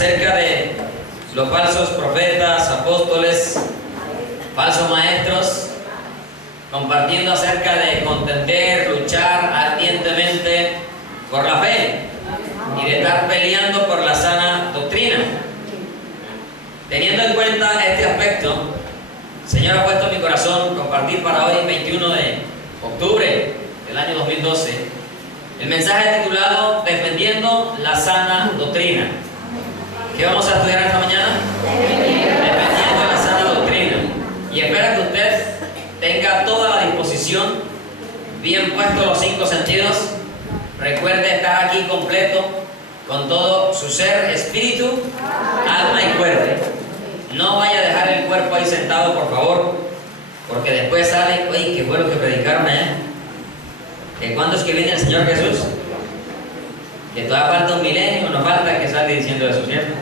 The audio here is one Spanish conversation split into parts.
acerca de los falsos profetas, apóstoles, falsos maestros, compartiendo acerca de contender, luchar ardientemente por la fe y de estar peleando por la sana doctrina. Teniendo en cuenta este aspecto, el Señor ha puesto en mi corazón compartir para hoy, 21 de octubre del año 2012, el mensaje titulado Defendiendo la sana doctrina. ¿Qué vamos a estudiar esta mañana? Defendiendo la sana doctrina. Y espero que usted tenga toda la disposición, bien puestos los 5 sentidos. Recuerde estar aquí completo con todo su ser, espíritu, alma y cuerpo. No vaya a dejar el cuerpo ahí sentado, por favor, porque después sale, oye, ¿qué fue lo que predicaron allá? ¿Que cuándo es que viene el Señor Jesús? Que todavía falta un milenio, nos falta que salga diciendo eso, ¿cierto?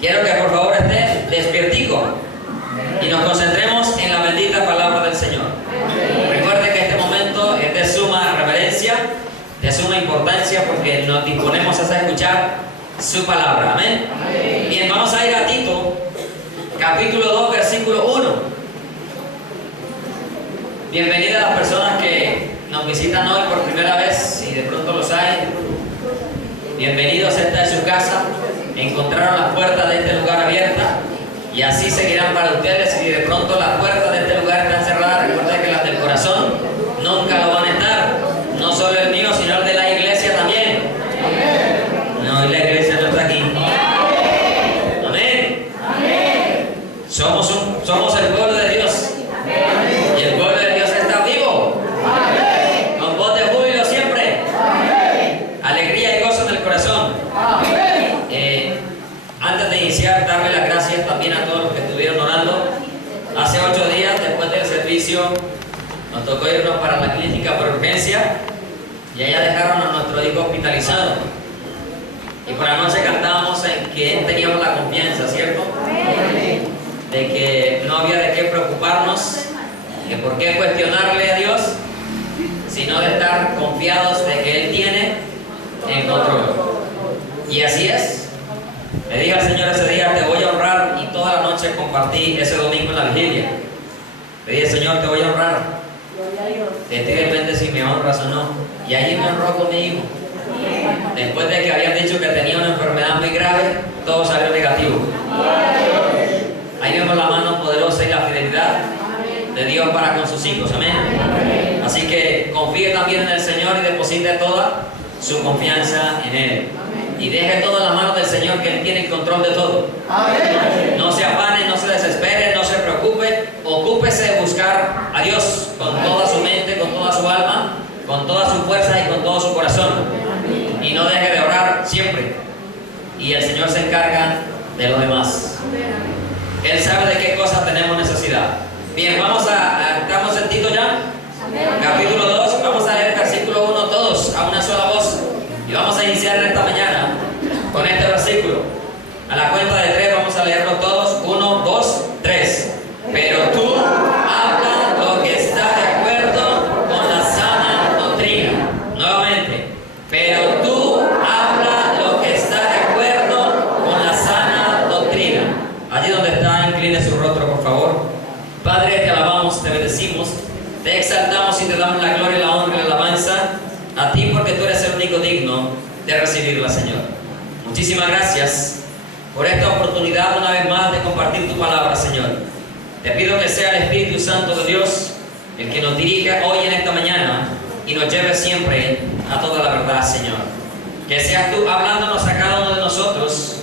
Quiero que por favor esté despiertico y nos concentremos en la bendita palabra del Señor. Recuerde que este momento es de suma reverencia, de suma importancia, porque nos disponemos a escuchar su palabra. Amén. Bien, vamos a ir a Tito, capítulo 2, versículo 1. Bienvenida a las personas que nos visitan hoy por primera vez, si de pronto los hay. Bienvenidos, esta es su casa. Encontraron las puertas de este lugar abiertas y así seguirán para ustedes. Si de pronto las puertas de este lugar están cerradas, recuerden que las del corazón nunca lo van a estar. No solo el mío, sino el de la iglesia también. No, y la iglesia no está aquí. Amén. Somos el pueblo de Dios. Y el pueblo de Dios está vivo. Con voz de júbilo siempre. Alegría y gozo en el corazón. Antes de iniciar, darle las gracias también a todos los que estuvieron orando. Hace 8 días, después del servicio, nos tocó irnos para la clínica por urgencia y allá dejaron a nuestro hijo hospitalizado. Y por la noche cantábamos en que teníamos la confianza, ¿cierto? De que no había de qué preocuparnos, de por qué cuestionarle a Dios, sino de estar confiados de que Él tiene el control. Y así es. Le dije al Señor ese día, te voy a honrar, y toda la noche compartí ese domingo en la vigilia. Le dije, Señor, te voy a honrar. De ti depende si me honras o no. Y allí me honró conmigo. Después de que habían dicho que tenía una enfermedad muy grave, todo salió negativo. Ahí vemos la mano poderosa y la fidelidad de Dios para con sus hijos. Amén. Así que confíe también en el Señor y deposite toda su confianza en Él. Y deje todo en las manos del Señor, que Él tiene el control de todo. No se afane, no se desespere, no se preocupe. Ocúpese de buscar a Dios con toda su mente, con toda su alma, con toda su fuerza y con todo su corazón. Y no deje de orar siempre. Y el Señor se encarga de lo demás. Él sabe de qué cosas tenemos necesidad. Bien, estamos en Tito ya. Capítulo 2, vamos a leer versículo 1 todos, a una sola voz. Y vamos a iniciar en esta mañana con este versículo. A la cuenta de 3 vamos a leerlo todos. 1, 2, 3. Pero tú habla lo que está de acuerdo con la sana doctrina. Nuevamente. Pero tú habla lo que está de acuerdo con la sana doctrina. Allí donde está, incline su rostro, por favor. Padre, te alabamos, te bendecimos, te exaltamos y te damos la gloria, la honra y la alabanza a ti, porque tú eres el único digno de recibirla, Señor. Muchísimas gracias por esta oportunidad una vez más de compartir tu palabra, Señor. Te pido que sea el Espíritu Santo de Dios el que nos dirija hoy en esta mañana y nos lleve siempre a toda la verdad, Señor. Que seas tú hablándonos a cada uno de nosotros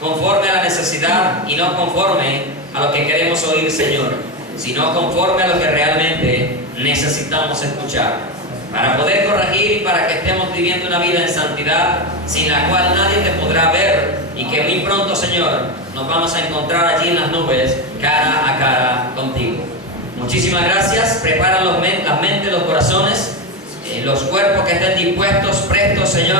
conforme a la necesidad y no conforme a lo que queremos oír, Señor, sino conforme a lo que realmente necesitamos escuchar, para poder corregir y para que estemos viviendo una vida en santidad, sin la cual nadie te podrá ver, y que muy pronto, Señor, nos vamos a encontrar allí en las nubes, cara a cara contigo. Muchísimas gracias. Prepara las mentes, los corazones, los cuerpos que estén dispuestos, prestos, Señor,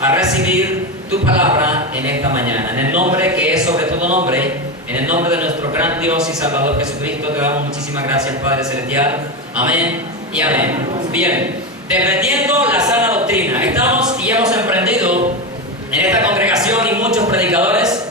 a recibir tu palabra en esta mañana. En el nombre que es sobre todo nombre, en el nombre de nuestro gran Dios y Salvador Jesucristo, te damos muchísimas gracias, Padre Celestial. Amén y amén. Bien, defendiendo la sana doctrina. Estamos y hemos emprendido en esta congregación y muchos muchos predicadores,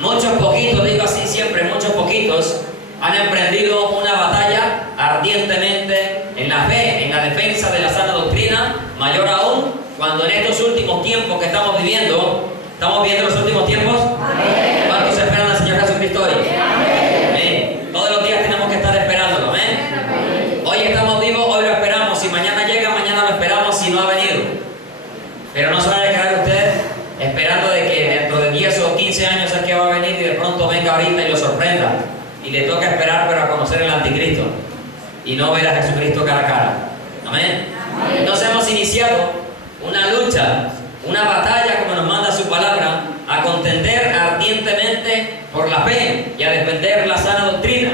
muchos poquitos, digo así siempre, muchos poquitos, han emprendido una batalla ardientemente en la fe, en la defensa de la sana doctrina, mayor aún cuando en estos últimos tiempos que estamos viviendo los últimos tiempos. Amén. ¿Cuántos esperan al Señor Jesucristo hoy? Amén. Amén. Todos los días tenemos que estar esperándolo. Amén. Amén. Hoy estamos vivos, hoy lo esperamos. Si mañana llega, mañana lo esperamos si no ha venido. Pero no se van a quedar ustedes esperando de que dentro de 10 o 15 años es que va a venir y de pronto venga ahorita y lo sorprenda. Y le toca esperar pero a conocer el anticristo y no ver a Jesucristo cara a cara. Amén. Amén. Entonces hemos iniciado una lucha, una batalla, como nos manda su palabra, a contender ardientemente por la fe y a defender la sana doctrina.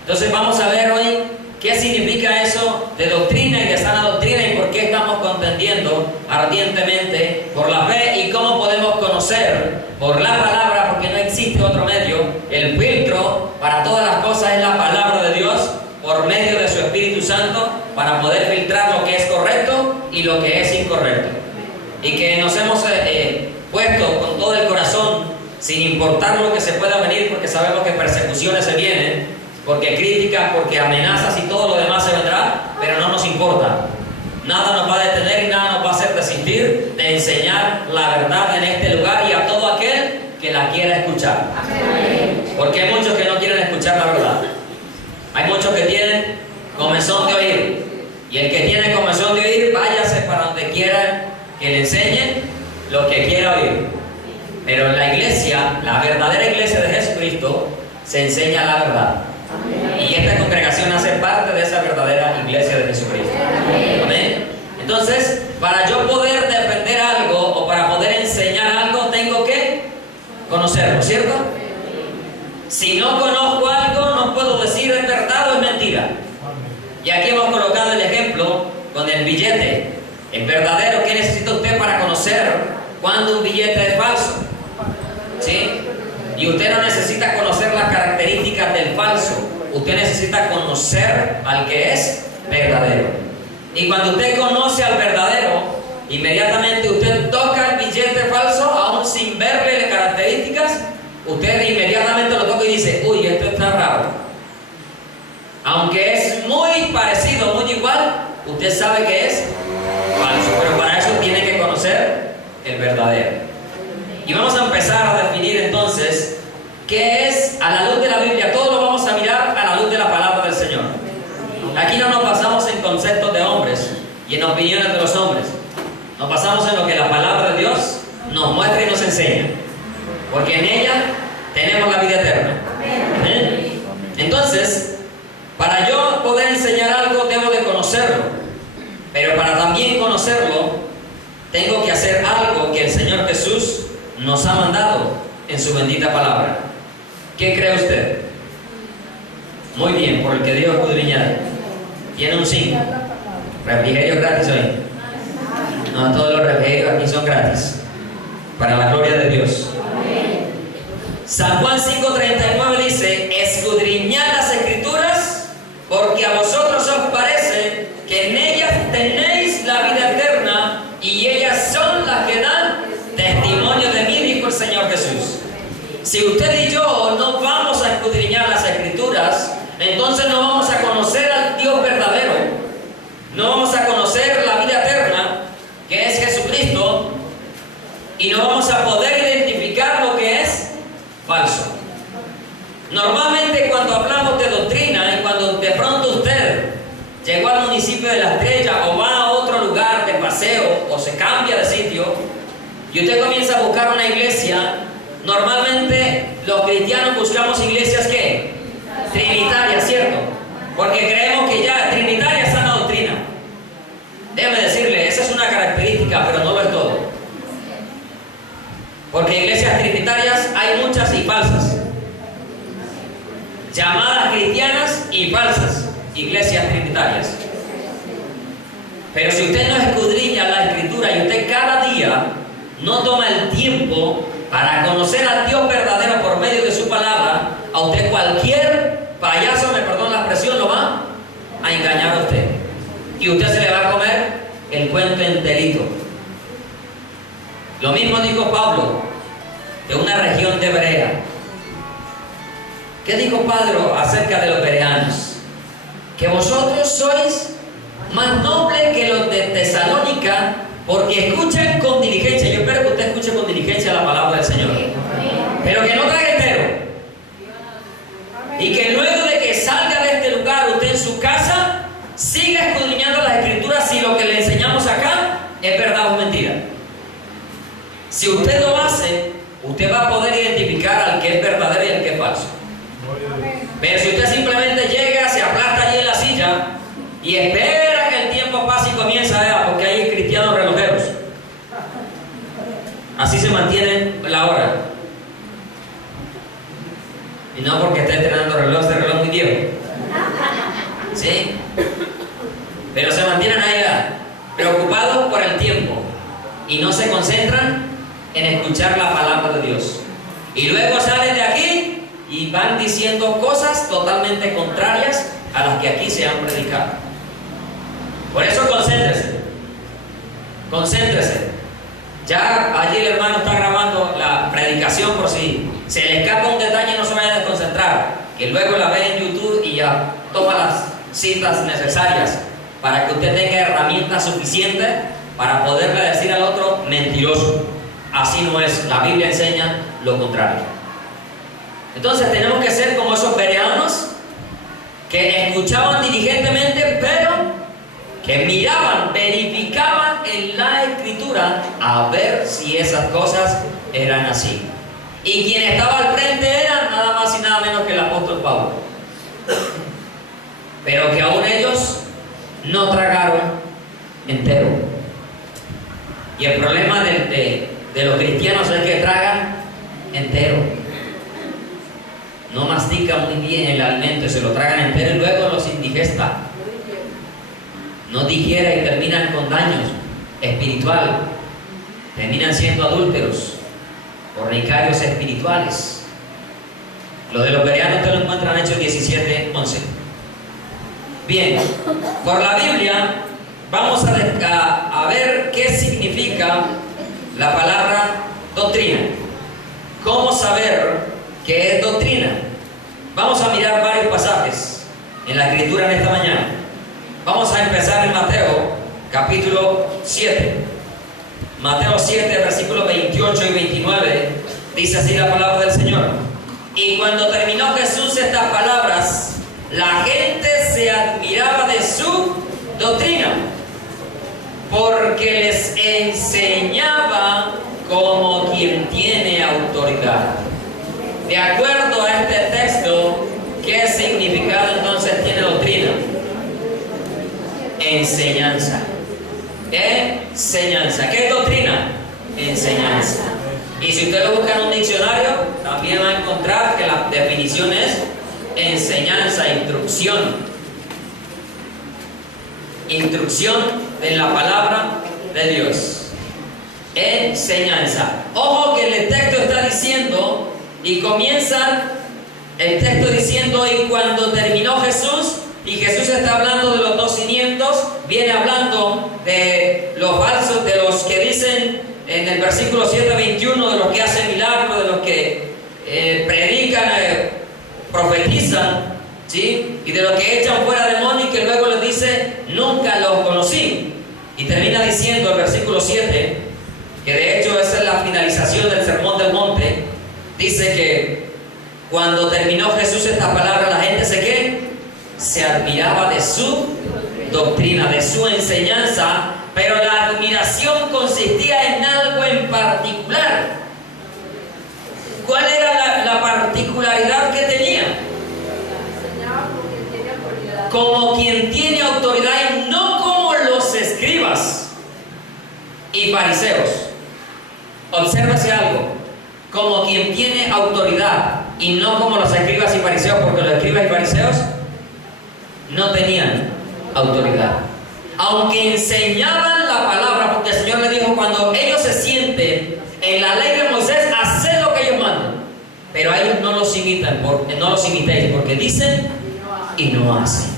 Entonces vamos a ver hoy qué significa eso de doctrina y de sana doctrina y por qué estamos contendiendo ardientemente por la fe y cómo podemos conocer por la palabra, porque no existe otro medio. El filtro para todas las cosas es la palabra de Dios por medio de su Espíritu Santo para poder filtrar lo que es correcto y lo que es incorrecto. Y que nos hemos puesto con todo el corazón, sin importar lo que se pueda venir, porque sabemos que persecuciones se vienen, porque críticas, porque amenazas y todo lo demás se vendrá, pero no nos importa. Nada nos va a detener y nada nos va a hacer desistir de enseñar la verdad en este lugar y a todo aquel que la quiera escuchar. Porque hay muchos que no quieren escuchar la verdad. Hay muchos que tienen comezón de oír. Y el que tiene comezón de oír, váyase para donde quiera que le enseñen lo que quiera oír. Pero en la iglesia, la verdadera iglesia de Jesucristo, se enseña la verdad. Y esta congregación hace parte de esa verdadera iglesia de Jesucristo. Amén. Entonces, para yo poder defender algo o para poder enseñar algo, tengo que conocerlo, ¿cierto? Si no conozco algo, no puedo decir es verdad o es mentira. Y aquí hemos colocado el ejemplo con el billete. ¿Es verdadero? ¿Qué necesita usted para conocer cuándo un billete es falso? ¿Sí? Y usted no necesita conocer las características del falso. Usted necesita conocer al que es verdadero. Y cuando usted conoce al verdadero, inmediatamente usted toca el billete falso, aún sin verle las características, usted inmediatamente lo toca y dice, uy, esto está raro. Aunque es muy parecido, muy igual, usted sabe que es falso. Pero para eso tiene que conocer el verdadero. Y vamos a empezar a definir entonces qué es a la luz de la Biblia. Todo lo vamos a mirar a la luz de la palabra del Señor. Aquí no nos basamos en conceptos de hombres y en opiniones de los hombres. Nos basamos en lo que la palabra de Dios nos muestra y nos enseña. Porque en ella tenemos la vida eterna. ¿Eh? Entonces, para yo poder enseñar algo, debo de conocerlo. Pero para también conocerlo, tengo que hacer algo que el Señor Jesús nos ha mandado en su bendita palabra. ¿Qué cree usted? Muy bien, por el que Dios escudriñar. Tiene un 5. Refrigerio gratis hoy. No, todos los refrigerios aquí son gratis. Para la gloria de Dios. San Juan 5:39 dice: escudriñad las Escrituras, porque a vosotros os parece que en ellas tenéis la vida eterna, y ellas son las que dan testimonio de mí, dijo el Señor Jesús. Si usted y yo no vamos a escudriñar las Escrituras, entonces no vamos a conocer al Dios verdadero, no vamos a conocer la vida eterna, que es Jesucristo, y no vamos a poder identificar lo que es falso. Normalmente cuando hablamos de doctrina y cuando de pronto usted llegó al municipio de La Estrella o va a otro lugar de paseo o se cambia de sitio y usted comienza a buscar una iglesia, normalmente los cristianos buscamos iglesias ¿qué? Trinitarias, ¿cierto? Porque creemos que ya trinitaria es sana doctrina. Déjeme decirle, esa es una característica, pero no lo es todo. Porque iglesias trinitarias hay muchas y falsas. Llamadas cristianas y falsas iglesias trinitarias. Pero si usted no escudriña la Escritura y usted cada día no toma el tiempo para conocer al Dios verdadero por medio de su palabra, a usted cualquier payaso, me perdona la expresión, lo va a engañar a usted. Y usted se le va a comer el cuento enterito. Lo mismo dijo Pablo de una región de Berea. ¿Qué dijo Pablo acerca de los bereanos? Que vosotros sois más nobles que los de Tesalónica, porque escuchan con diligencia. Yo espero que usted escuche con diligencia la palabra del Señor, pero que no traiga entero, y que luego de que salga de este lugar, usted en su casa siga escudriñando las Escrituras si lo que le enseñamos acá es verdad o mentira. Si usted lo hace, usted va a poder identificar al que es verdadero y al que es falso. Pero si usted simplemente llega, se aplasta allí en la silla y espera que el tiempo pase y comienza, porque hay cristianos relojeros, así se mantiene la hora. Y no porque esté entrenando reloj muy viejo, ¿sí? Pero se mantienen ahí, preocupados por el tiempo, y no se concentran en escuchar la palabra de Dios. Y luego salen de aquí y van diciendo cosas totalmente contrarias a las que aquí se han predicado. Por eso concéntrese. Ya allí el hermano está grabando la predicación, por si se le escapa un detalle no se vaya a desconcentrar, que luego la ve en YouTube y ya toma las citas necesarias para que usted tenga herramientas suficientes para poderle decir al otro mentiroso. Así no es, la Biblia enseña lo contrario. Entonces tenemos que ser como esos bereanos que escuchaban diligentemente, pero que miraban, verificaban en la Escritura a ver si esas cosas eran así. Y quien estaba al frente era nada más y nada menos que el apóstol Pablo. Pero que aún ellos no tragaron entero. Y el problema de los cristianos es que tragan entero. No mastican muy bien el alimento y se lo tragan entero y luego los indigesta. No digiere y terminan con daños espirituales. Terminan siendo adúlteros, fornicarios espirituales. Lo de los bereanos te lo encuentran en Hechos 17:11. Bien, por la Biblia vamos a ver qué significa la palabra doctrina. ¿Cómo saber qué es doctrina? Vamos a mirar varios pasajes en la Escritura en esta mañana. Vamos a empezar en Mateo, capítulo 7. Mateo 7, versículos 28 y 29, dice así la palabra del Señor. Y cuando terminó Jesús estas palabras, la gente se admiraba de su doctrina, porque les enseñaba como quien tiene autoridad. De acuerdo a este texto, ¿qué significado entonces tiene doctrina? Enseñanza. Enseñanza. ¿Qué es doctrina? Enseñanza. Y si usted lo busca en un diccionario, también va a encontrar que la definición es enseñanza, instrucción. Instrucción de la palabra de Dios. Enseñanza. Ojo que el texto está diciendo, y comienza el texto diciendo, y cuando terminó Jesús, y Jesús está hablando de los 2 cimientos, viene hablando de los falsos, de los que dicen en el versículo 7:21, de los que hacen milagros, de los que predican, profetizan, ¿sí? Y de los que echan fuera demonios y que luego les dice, nunca los conocí. Y termina diciendo el versículo 7, que de hecho esa es la finalización del Sermón del Monte, dice que cuando terminó Jesús esta palabra, la gente se admiraba de su doctrina, de su enseñanza, pero la admiración consistía en algo en particular. ¿Cuál era la particularidad que tenía? Como quien tiene autoridad y no como los escribas y fariseos. Obsérvese algo, como quien tiene autoridad y no como los escribas y fariseos, porque los escribas y fariseos no tenían autoridad, aunque enseñaban la palabra, porque el Señor le dijo, cuando ellos se sienten en la ley de Moisés, haced lo que ellos mandan, pero a ellos no los imitéis, porque dicen y no hacen.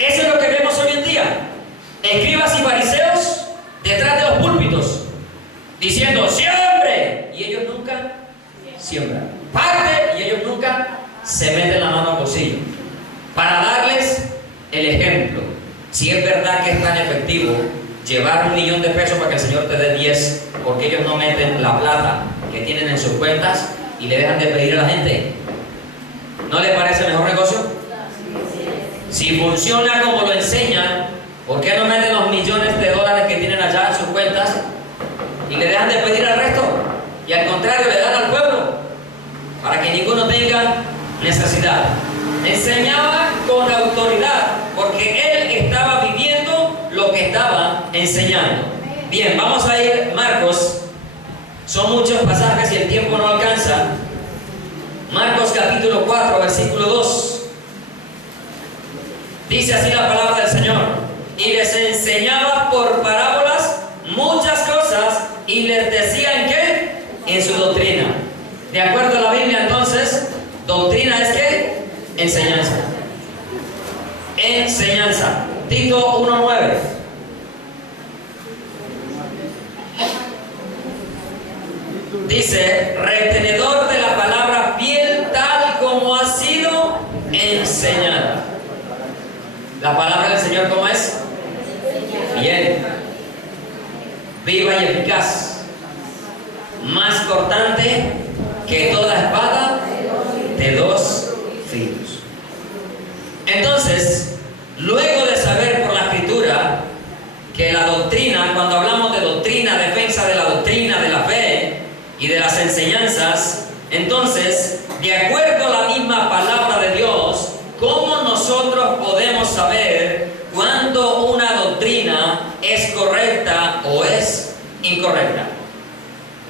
Eso es lo que vemos hoy en día, escribas y fariseos detrás de los púlpitos, diciendo siempre, y ellos nunca siembra. Parte y ellos nunca se meten la mano al bolsillo. Para darles el ejemplo, si es verdad que es tan efectivo llevar 1.000.000 de pesos para que el Señor te dé 10, porque ellos no meten la plata que tienen en sus cuentas y le dejan de pedir a la gente. ¿No les parece mejor negocio? Si funciona como lo enseñan, ¿por qué no meten los millones de dólares que tienen allá en sus cuentas y le dejan de pedir al resto? Y al contrario, le dan al pueblo para que ninguno tenga necesidad. Enseñaba con autoridad porque él estaba viviendo lo que estaba enseñando. Bien, vamos a ir Marcos. Son muchos pasajes y el tiempo no alcanza. Marcos capítulo 4, versículo 2. Dice así la palabra del Señor: y les enseñaba por parábolas muchas cosas y les decía en qué, en su doctrina. De acuerdo a la Biblia, entonces, doctrina es qué, enseñanza. Enseñanza. Tito 1:9. Dice: retenedor de la palabra fiel tal como ha sido enseñada. La palabra del Señor, ¿cómo es? Fiel, viva y eficaz, más cortante que toda espada de dos filos. Entonces, luego de saber por la Escritura que la doctrina, cuando hablamos de doctrina, defensa de la doctrina, de la fe y de las enseñanzas, entonces, de acuerdo a la misma palabra de Dios, ¿cómo nosotros podemos saber cuándo una doctrina es correcta o es incorrecta?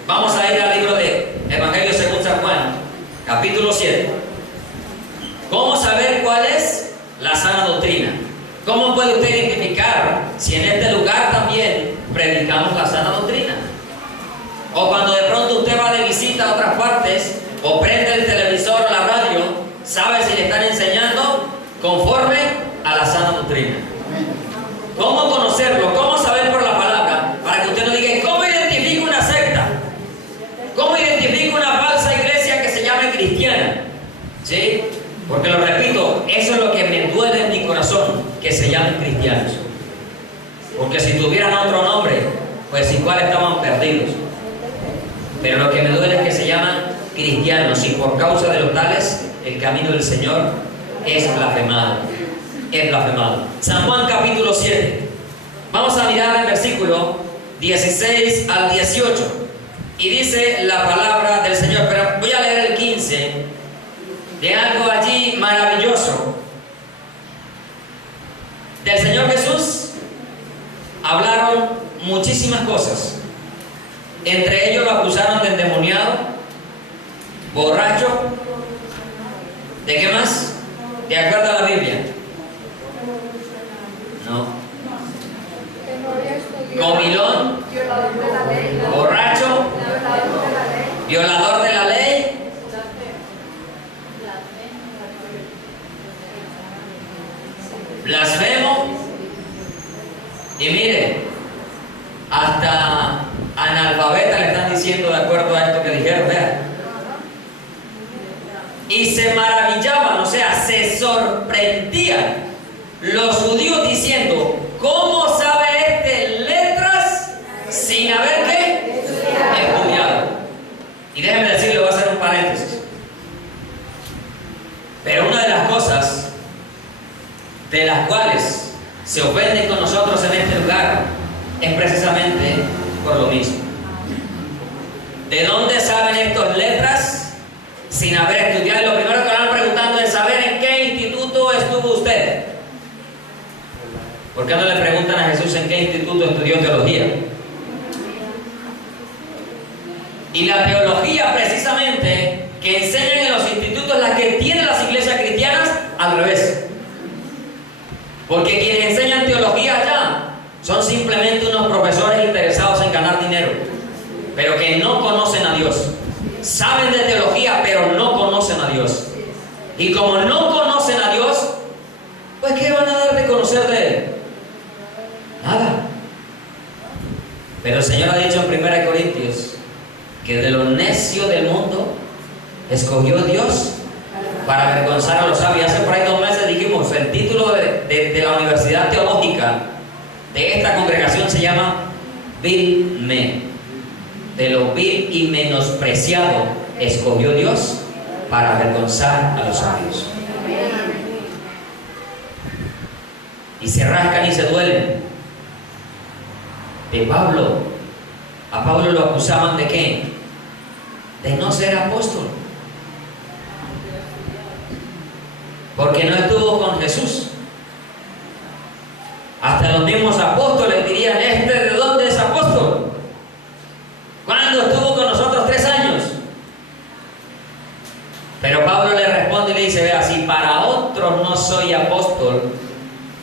Vamos a ir al libro de Evangelio según San Juan, capítulo 7. ¿Cómo saber cuál es la sana doctrina? ¿Cómo puede usted identificar si en este lugar también predicamos la sana doctrina? O cuando de pronto usted va de visita a otras partes, o prende el televisor o la radio, ¿sabe si le están enseñando conforme a la sana doctrina? ¿Cómo conocerlo? ¿Cómo saber por la palabra? Para que usted no diga: ¿cómo identifico una secta? ¿Cómo identifico una falsa iglesia que se llame cristiana? ¿Sí? Porque lo repito, eso es lo que me duele en mi corazón, que se llamen cristianos. Porque si tuvieran otro nombre, pues igual estaban perdidos. Pero lo que me duele es que se llaman cristianos y por causa de los tales el camino del Señor es blasfemado. Es blasfemado. San Juan capítulo 7. Vamos a mirar el versículo 16 al 18. Y dice la palabra del Señor, pero voy a leer el 15, de algo allí maravilloso. Del Señor Jesús hablaron muchísimas cosas. Entre ellos lo acusaron de endemoniado, borracho. ¿De qué más? ¿De acuerdo a la Biblia? No. Comilón, borracho, violador de la ley, blasfemo. Y mire, hasta analfabeta le están diciendo de acuerdo a esto que dijeron, vean. Y se maravillaban, o sea, se sorprendían los judíos diciendo: ¿cómo sabe este letras sin haber qué? Estudiado. Y déjenme decirle, voy a hacer un paréntesis. Pero una de las cosas de las cuales se ofenden con nosotros en este lugar es precisamente por lo mismo. ¿De dónde saben estos letras sin haber estudiado? Lo primero que van preguntando es saber en qué instituto estuvo usted. ¿Por qué no le preguntan a Jesús en qué instituto estudió teología? Y la teología precisamente que enseñan en los institutos, las que tienen las iglesias cristianas, al revés. Porque quienes enseñan teología allá son simplemente unos profesores interesados en ganar dinero, pero que no conocen a Dios. Saben de teología, pero no conocen a Dios. Y como no conocen a Dios, pues ¿qué van a dar de conocer de Él? Nada. Pero el Señor ha dicho en 1 Corintios que de lo necio del mundo escogió Dios para avergonzar a los sabios. Hace por ahí 2 meses dijimos, el título de la Universidad Teológica de esta congregación se llama Vil Me. De lo vil y menospreciado escogió Dios para avergonzar a los sabios. Y se rascan y se duelen. De Pablo, a Pablo lo acusaban de ¿qué? De no ser apóstol, porque no estuvo con Jesús. Hasta los mismos apóstoles dirían, ¿de dónde es apóstol? ¿Cuándo estuvo con nosotros 3 años? Pero Pablo le responde y le dice, vea, si para otros no soy apóstol,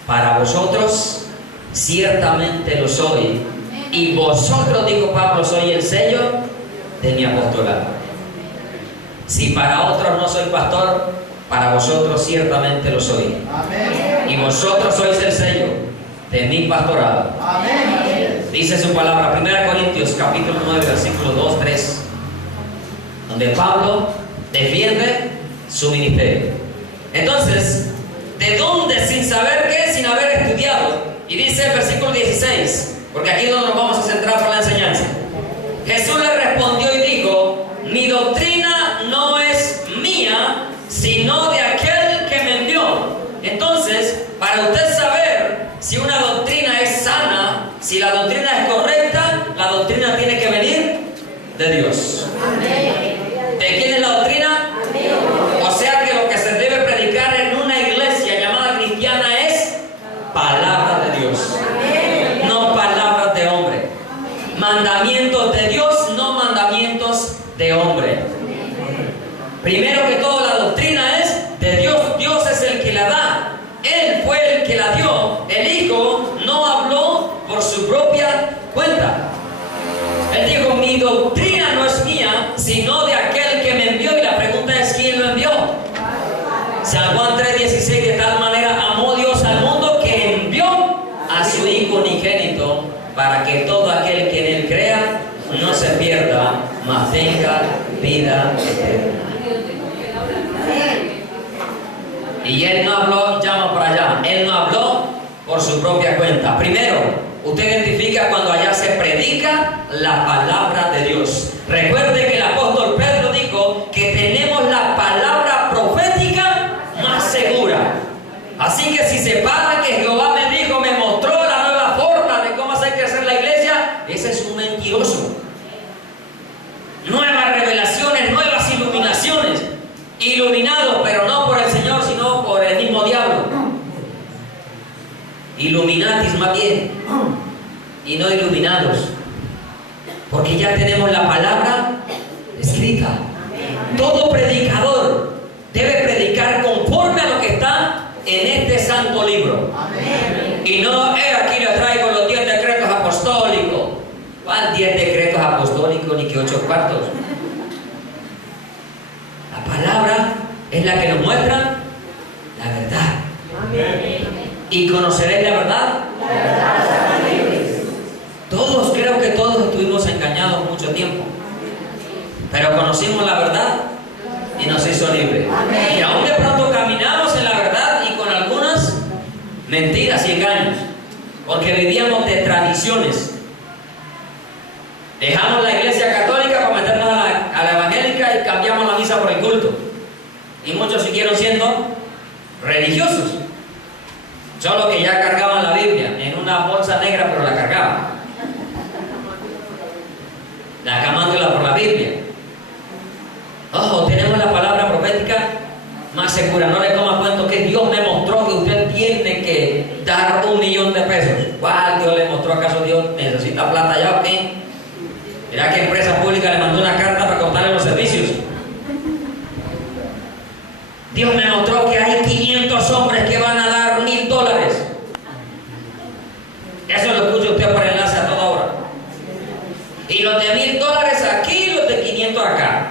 para vosotros ciertamente lo soy. Y vosotros, dijo Pablo, soy el sello de mi apostolado. Si para otros no soy pastor, para vosotros ciertamente lo soy. Amén. Y vosotros sois el sello de mi pastorado. Amén. Dice su palabra, 1 Corintios capítulo 9, versículo 2, 3, donde Pablo defiende su ministerio. Entonces, ¿de dónde sin saber qué? Sin haber estudiado. Y dice el versículo 16, porque aquí es donde nos vamos a centrar para la enseñanza. Jesús le respondió y dijo, mi doctrina no es mía, sino de aquel que me envió. Entonces, para usted saber si una doctrina es sana, si la doctrina es correcta, la doctrina tiene que venir de Dios. ¿De quién es la doctrina? O sea que lo que se debe predicar en una iglesia llamada cristiana es palabra de Dios, no palabras de hombre. Mandamientos de Dios, no mandamientos de hombre. Primero que todo, la doctrina es de Dios. Dios es el que la da. Él fue el que la dio. El Hijo no habló por su propia cuenta. Él dijo, mi doctrina no es mía, sino de aquel que me envió. Y la pregunta es, ¿quién lo envió? San Juan 3:16, de tal manera amó Dios al mundo que envió a su Hijo unigénito, para que todo aquel que en él crea no se pierda, mas tenga vida eterna. Y él no habló, llama por allá, él no habló por su propia cuenta. Primero, usted identifica cuando allá se predica la palabra de Dios. Recuerde que el apóstol Pedro dijo que tenemos la palabra profética más segura. Así que si se para que Jehová me dijo, me mostró la nueva forma de cómo hacer crecer la iglesia, ese es un mentiroso. Nuevas revelaciones, nuevas iluminaciones. Iluminados, pero no por el Señor, sino por el mismo diablo. Illuminatis más bien, y no iluminados, porque ya tenemos la palabra escrita. Todo predicador debe predicar conforme a lo que está en este santo libro. Y no, aquí les traigo los 10 decretos apostólicos. ¿Cuál 10 decretos apostólicos ni que 8 cuartos? La palabra es la que nos muestra la verdad. Amén. Y conoceréis la verdad. La verdad será libres. Todos, creo que todos estuvimos engañados mucho tiempo, pero conocimos la verdad y nos hizo libres. Amén. Y aún de pronto caminamos en la verdad y con algunas mentiras y engaños, porque vivíamos de tradiciones. Dejamos la iglesia católica para meternos a la evangélica y cambiamos la misa por el culto. Y muchos siguieron siendo religiosos, solo que ya cargaban la Biblia en una bolsa negra, pero la cargaban, camándola por la Biblia. Ojo, tenemos la palabra profética más segura. No le coma cuento que Dios me mostró que usted tiene que dar $1.000.000 de pesos. ¿Cuál Dios le mostró? ¿Acaso Dios necesita plata ya o qué? ¿Será que empresa pública le mandó una carta para contarle los servicios? Dios me mostró que hay 500 hombres que van a dar $1.000. Eso lo escucha usted por enlace a toda hora. Y los de $1.000 aquí, los de 500 acá.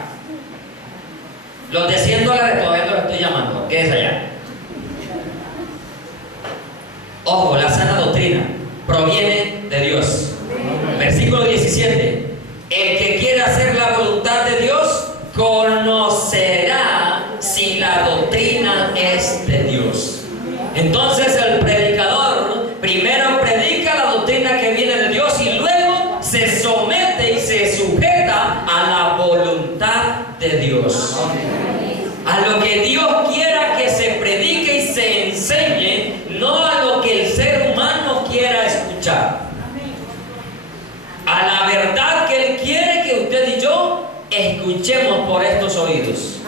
Los de $100 todavía los estoy llamando. ¿Qué es allá? Ojo, la sana doctrina proviene de Dios. Versículo 17. El que quiera hacer la voluntad de Dios, conocerá Dios. A lo que Dios quiera que se predique y se enseñe, no a lo que el ser humano quiera escuchar. A la verdad que Él quiere que usted y yo escuchemos por estos oídos.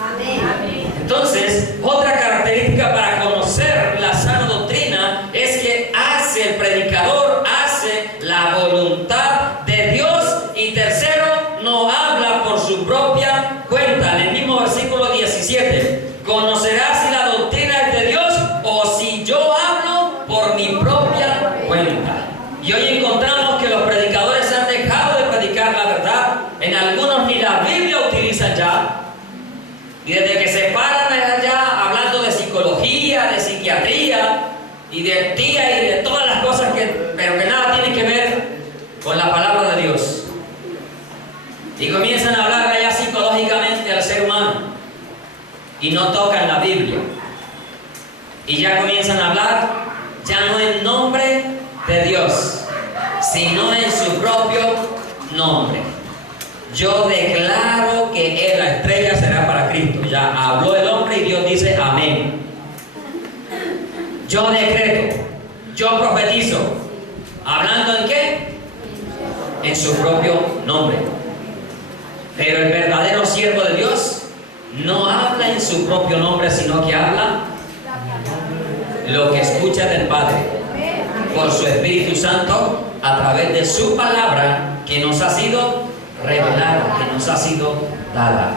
Entonces, otra característica para conocer la sana doctrina es que el predicador hace la voluntad de Dios. Y tercero, no habla por su propia cuenta. En el mismo versículo 17, conocerás si la doctrina es de Dios o si yo hablo por mi propia cuenta. Y hoy encontramos que los predicadores han dejado de predicar la verdad. En algunos ni la Biblia utilizan ya. Y desde que se paran allá hablando de psicología, de psiquiatría y de tía y de todas las cosas pero que nada tienen que ver con la palabra de Dios. Y comienzan a hablar allá psicológicamente al ser humano y no tocan la Biblia. Y ya comienzan a hablar ya no en nombre de Dios, sino en su propio nombre. Yo declaro que la estrella será para Cristo. Ya habló el hombre y Dios dice amén. Yo decreto, yo profetizo. ¿Hablando en qué? En su propio nombre. Pero el verdadero siervo de Dios no habla en su propio nombre, sino que habla lo que escucha del Padre por su Espíritu Santo a través de su palabra que nos ha sido revelada, que nos ha sido dada.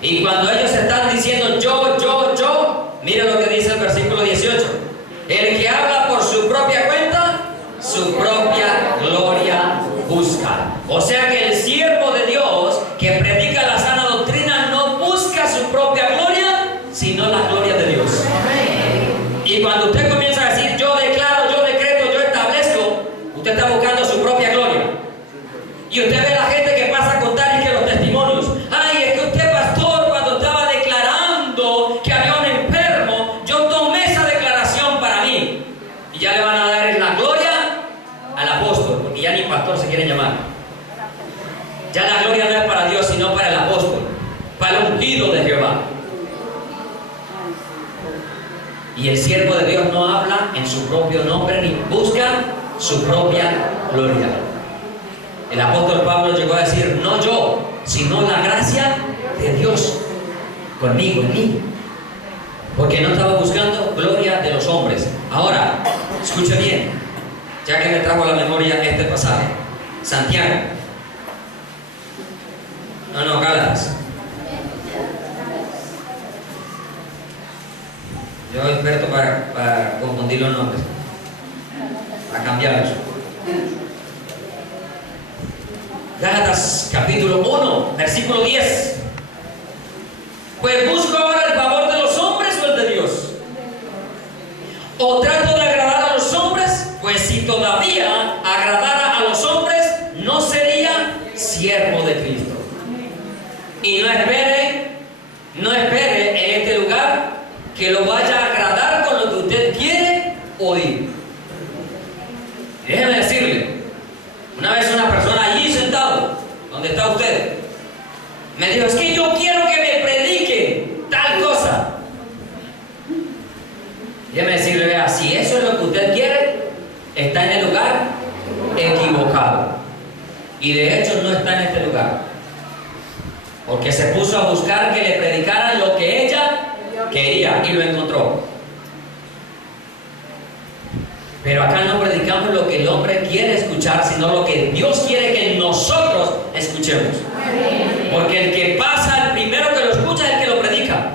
Y cuando ellos están diciendo yo, mira lo que dice el versículo 18. El que habla por su propia cuenta, su propia gloria busca. O sea que el siervo de Dios que predica la sana doctrina no busca su propia gloria, sino la gloria de Dios. Y cuando usted comienza a decir yo declaro, yo decreto, yo establezco, usted está buscando su propia gloria. Y usted ve la gente que pasa a contar y que los testimonios. Ay, es que usted, pastor, cuando estaba declarando que había un enfermo, yo tomé esa declaración para mí. Y ya le van a dar la gloria al apóstol, porque ya ni pastor se quiere llamar. Ya la gloria no es para Dios, sino para el apóstol, para el ungido de Jehová. Y el siervo de Dios no habla en su propio nombre ni busca su propia gloria. El apóstol Pablo llegó a decir, no yo, sino la gracia de Dios conmigo, en mí. Porque no estaba buscando gloria de los hombres. Ahora, escuche bien, ya que me trajo a la memoria este pasaje. Santiago. No, Gálatas. Yo experto para confundir los nombres, para cambiarlos. Gálatas capítulo 1, versículo 10. Pues busco ahora el favor de los hombres o el de Dios. ¿O trato de agradar a los hombres? Pues si todavía agradara a los hombres, no sería siervo de Cristo. Y no espere en este lugar que lo vaya a agradar con lo que usted quiere oír. Déjeme decirle, una vez una persona allí sentado, donde está usted, me dijo, es que yo quiero que me predique tal cosa. Déjeme decirle, vea, si eso es lo que usted quiere, está en el lugar equivocado. Y de hecho no está en este lugar. Porque se puso a buscar que le predicaran lo que ella quería y lo encontró. Pero acá no predicamos lo que el hombre quiere escuchar, sino lo que Dios quiere que nosotros escuchemos. Porque el que pasa, el primero que lo escucha es el que lo predica.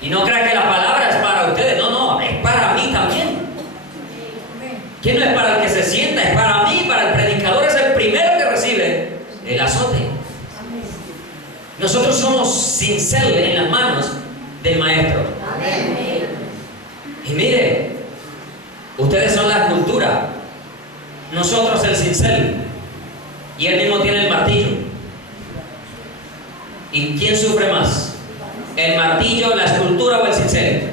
Y no crea que la palabra es para ustedes, no, es para mí también. Que no es para el que se sienta, es para mí, para el predicador es el primero que recibe el azote. Nosotros somos cincel en las manos del maestro. Y mire, ustedes son la cultura, nosotros el cincel, y él mismo tiene el martillo. ¿Y quién sufre más? ¿El martillo, la escultura o el cincel?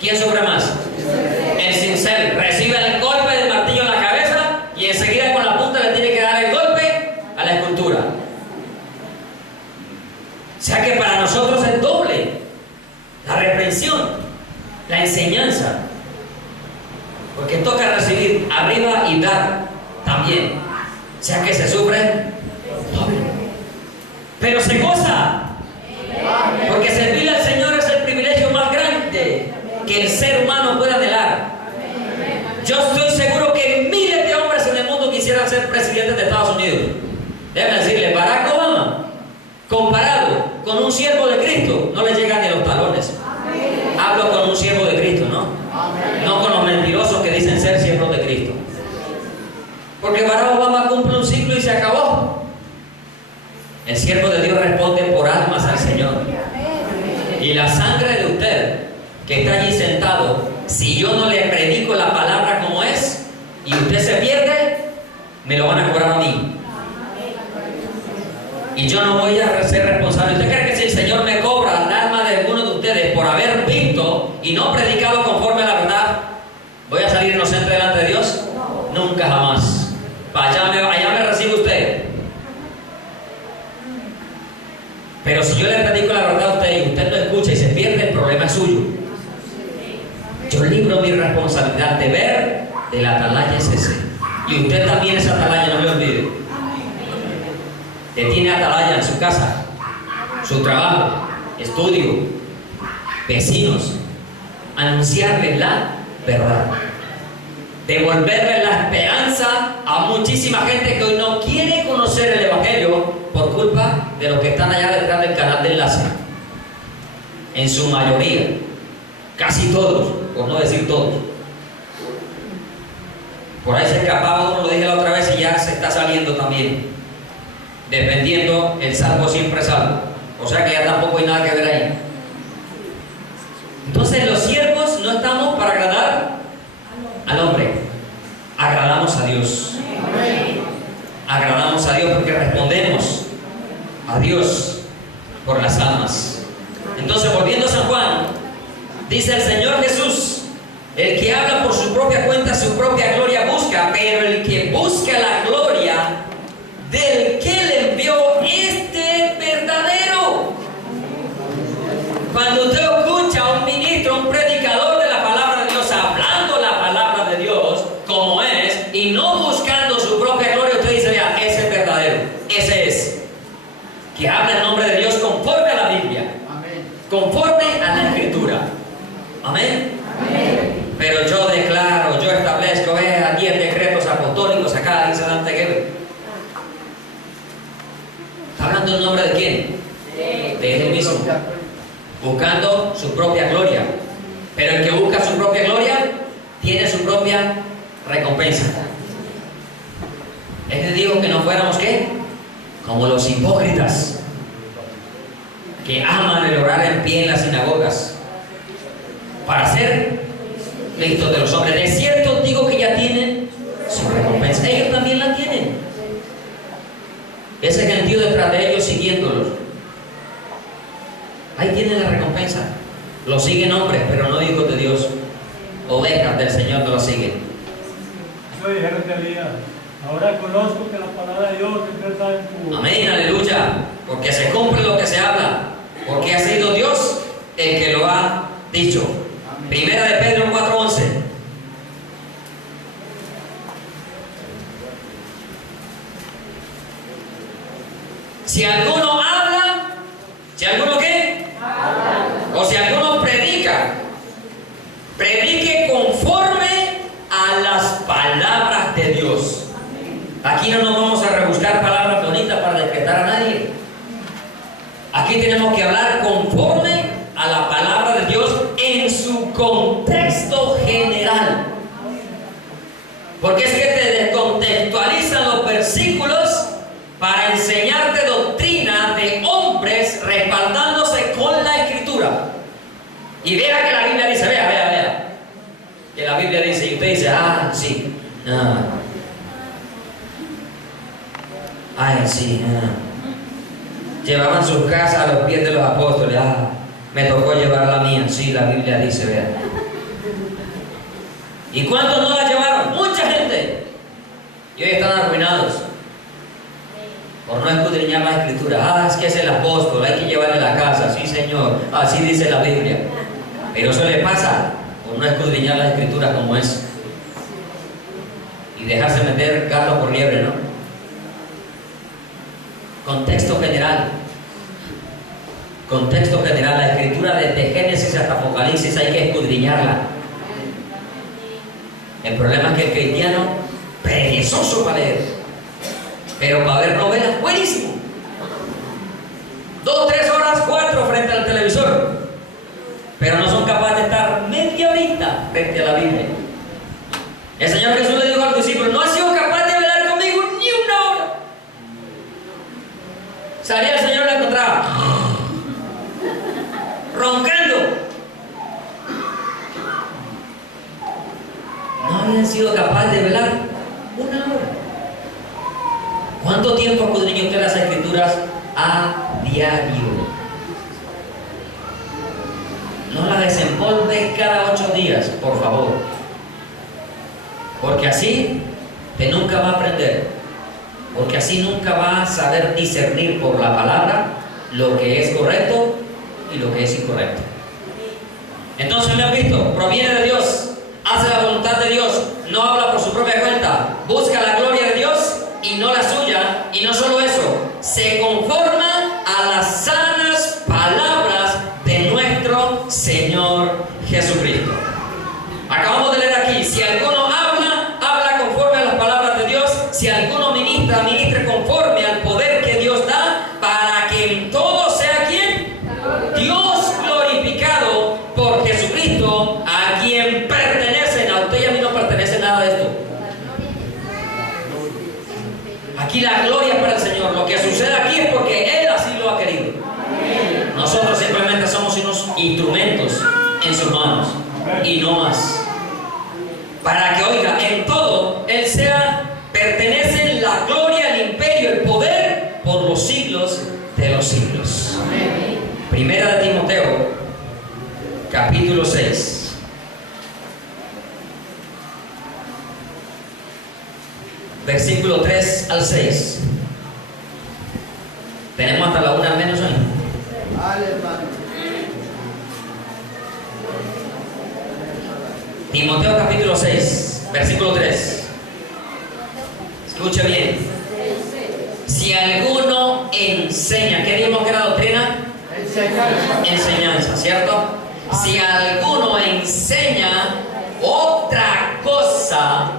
¿Quién sufre más? El cincel. Recibe el golpe del martillo en la cabeza y enseguida con la punta le tiene que dar el golpe a la escultura. que se sufre doble. Pero se goza. Porque servirle al Señor es el privilegio más grande que el ser humano puede anhelar. Yo estoy seguro que miles de hombres en el mundo quisieran ser presidentes de Estados Unidos. Déjame decirle, Barack Obama, comparado con un siervo de Cristo, no le llega ni a los talones. Hablo con un siervo de Cristo, ¿no? No con los mentirosos que dicen ser siervos de Cristo. Porque Barack Obama cumple un ciclo y se acabó. El siervo de Dios responde por almas al Señor. Y la sangre de usted, que está allí sentado, si yo no le predico la palabra como es, y usted se pierde, me lo van a cobrar a mí. Y yo no voy a ser responsable. ¿Usted cree que si el Señor me cobra el alma de alguno de ustedes por haber visto y no predicado conforme a la verdad, voy a salir inocente delante de Dios? Nunca jamás. Allá me recibe usted. Pero si yo le predico la verdad a usted y usted no escucha y se pierde, el problema es suyo. Yo libro mi responsabilidad. Deber de la atalaya es ese. Y usted también es atalaya, no me olvide. Usted tiene atalaya en su casa, su trabajo, estudio, vecinos. Anunciarles la verdad. Devolverle la esperanza a muchísima gente que hoy no quiere conocer el Evangelio por culpa de los que están allá detrás del canal de enlace. En su mayoría, casi todos, por no decir todos. Por ahí se escapaba uno, lo dije la otra vez, y ya se está saliendo también. Dependiendo, el salvo siempre salvo. O sea que ya tampoco hay nada que ver ahí. Entonces los siervos no estamos para agradar al hombre, agradamos a Dios. Agradamos a Dios porque respondemos a Dios por las almas. Entonces, volviendo a San Juan, dice el Señor Jesús: el que habla por su propia cuenta, su propia gloria busca, pero el que busca la gloria del que le envió, este es verdadero. Cuando usted escucha a un ministro, un predicador de la palabra de Dios, hablando la palabra de Dios como es, y no buscando su propia gloria, usted dice: vea, ese es verdadero, ese es. Que habla en nombre de Dios conforme a la Biblia. Amén. Conforme a la Escritura. Amén. Amén. Pero yo declaro, yo establezco 10 decretos apostólicos acá, dice Dante Gebel. ¿Está hablando en nombre de quién? De él mismo. Buscando su propia gloria. Pero el que busca su propia gloria tiene su propia recompensa. Él dijo que no fuéramos ¿qué? Como los hipócritas que aman el orar en pie en las sinagogas para ser listos de los hombres. De cierto digo que ya tienen su recompensa. Ellos también la tienen. Ese gentío detrás de ellos siguiéndolos. Ahí tienen la recompensa. Lo siguen hombres, pero no hijos de Dios. Ovejas del Señor no lo siguen. Eso dijeron de Elías: ahora conozco que la palabra de Dios es verdad en tu... Amén, aleluya. Porque se cumple lo que se habla. Porque ha sido Dios el que lo ha dicho. Amén. Primera de Pedro 4:11. Si alguno habla, si alguno ¿qué? O si alguno predica, predique conforme a las palabras de Dios. Aquí no nos vamos a rebuscar palabras bonitas para despertar a nadie. Aquí tenemos que hablar conforme a la palabra de Dios en su contexto general. Porque es que te descontextualizan los versículos para enseñarte doctrina de hombres respaldándose con la Escritura. Y vea que la Biblia dice, vea. Que la Biblia dice, y usted dice: sí. Sí. Llevaban sus casas a los pies de los apóstoles. Me tocó llevar la mía. Sí, la Biblia dice, vea. ¿Y cuántos no la llevaron? Mucha gente. Y hoy están arruinados por no escudriñar la Escritura. Es que es el apóstol, hay que llevarle la casa. Sí, Señor, así dice la Biblia. Pero eso le pasa por no escudriñar la Escritura como es. Y dejarse meter gato por liebre, ¿no? Contexto general. Contexto general. La escritura desde Génesis hasta Apocalipsis hay que escudriñarla. El problema es que el cristiano, perezoso para leer, pero para ver novelas, buenísimo. 2, 3 horas, 4 frente al televisor, pero no son capaces de estar media horita frente a la Biblia. El Señor Jesús le dijo a los discípulos: no ha sido capaz de velar conmigo ni una hora. Salía el Señor y la encontraba roncando. No habían sido capaces de velar una hora. ¿Cuánto tiempo escudriña usted las Escrituras a diario? No las desempolve cada 8 días, por favor, porque así usted nunca va a aprender, porque así nunca va a saber discernir por la palabra lo que es correcto y lo que es incorrecto. Entonces, me han visto, proviene de Dios, hace la voluntad de Dios, no habla por su propia cuenta, busca la gloria de Dios y no la suya, y no solo eso, se conforma a las sanas palabras de nuestro Señor Jesucristo. Acabamos de leer aquí: si alguno habla, habla conforme a las palabras de Dios; si alguno ministra, ministre conforme al poder que Dios da, para que en todo sea ¿quién? Dios glorificado por Jesucristo, a quien pertenecen. A usted y a mí no pertenece nada de esto. Aquí la gloria es para el Señor. Lo que sucede aquí es porque Él así lo ha querido. Nosotros simplemente somos unos instrumentos en sus manos y no más. Para que, oiga, en todo Él pertenece la gloria, el imperio, el poder por los siglos de los siglos. Primera de Timoteo, capítulo 6. Versículo 3 al 6. Tenemos hasta la 1 al menos hoy. Timoteo capítulo 6, versículo 3. Escuche bien. Si alguno enseña, ¿qué dijimos que era doctrina? Enseñanza, ¿cierto? Si alguno enseña otra cosa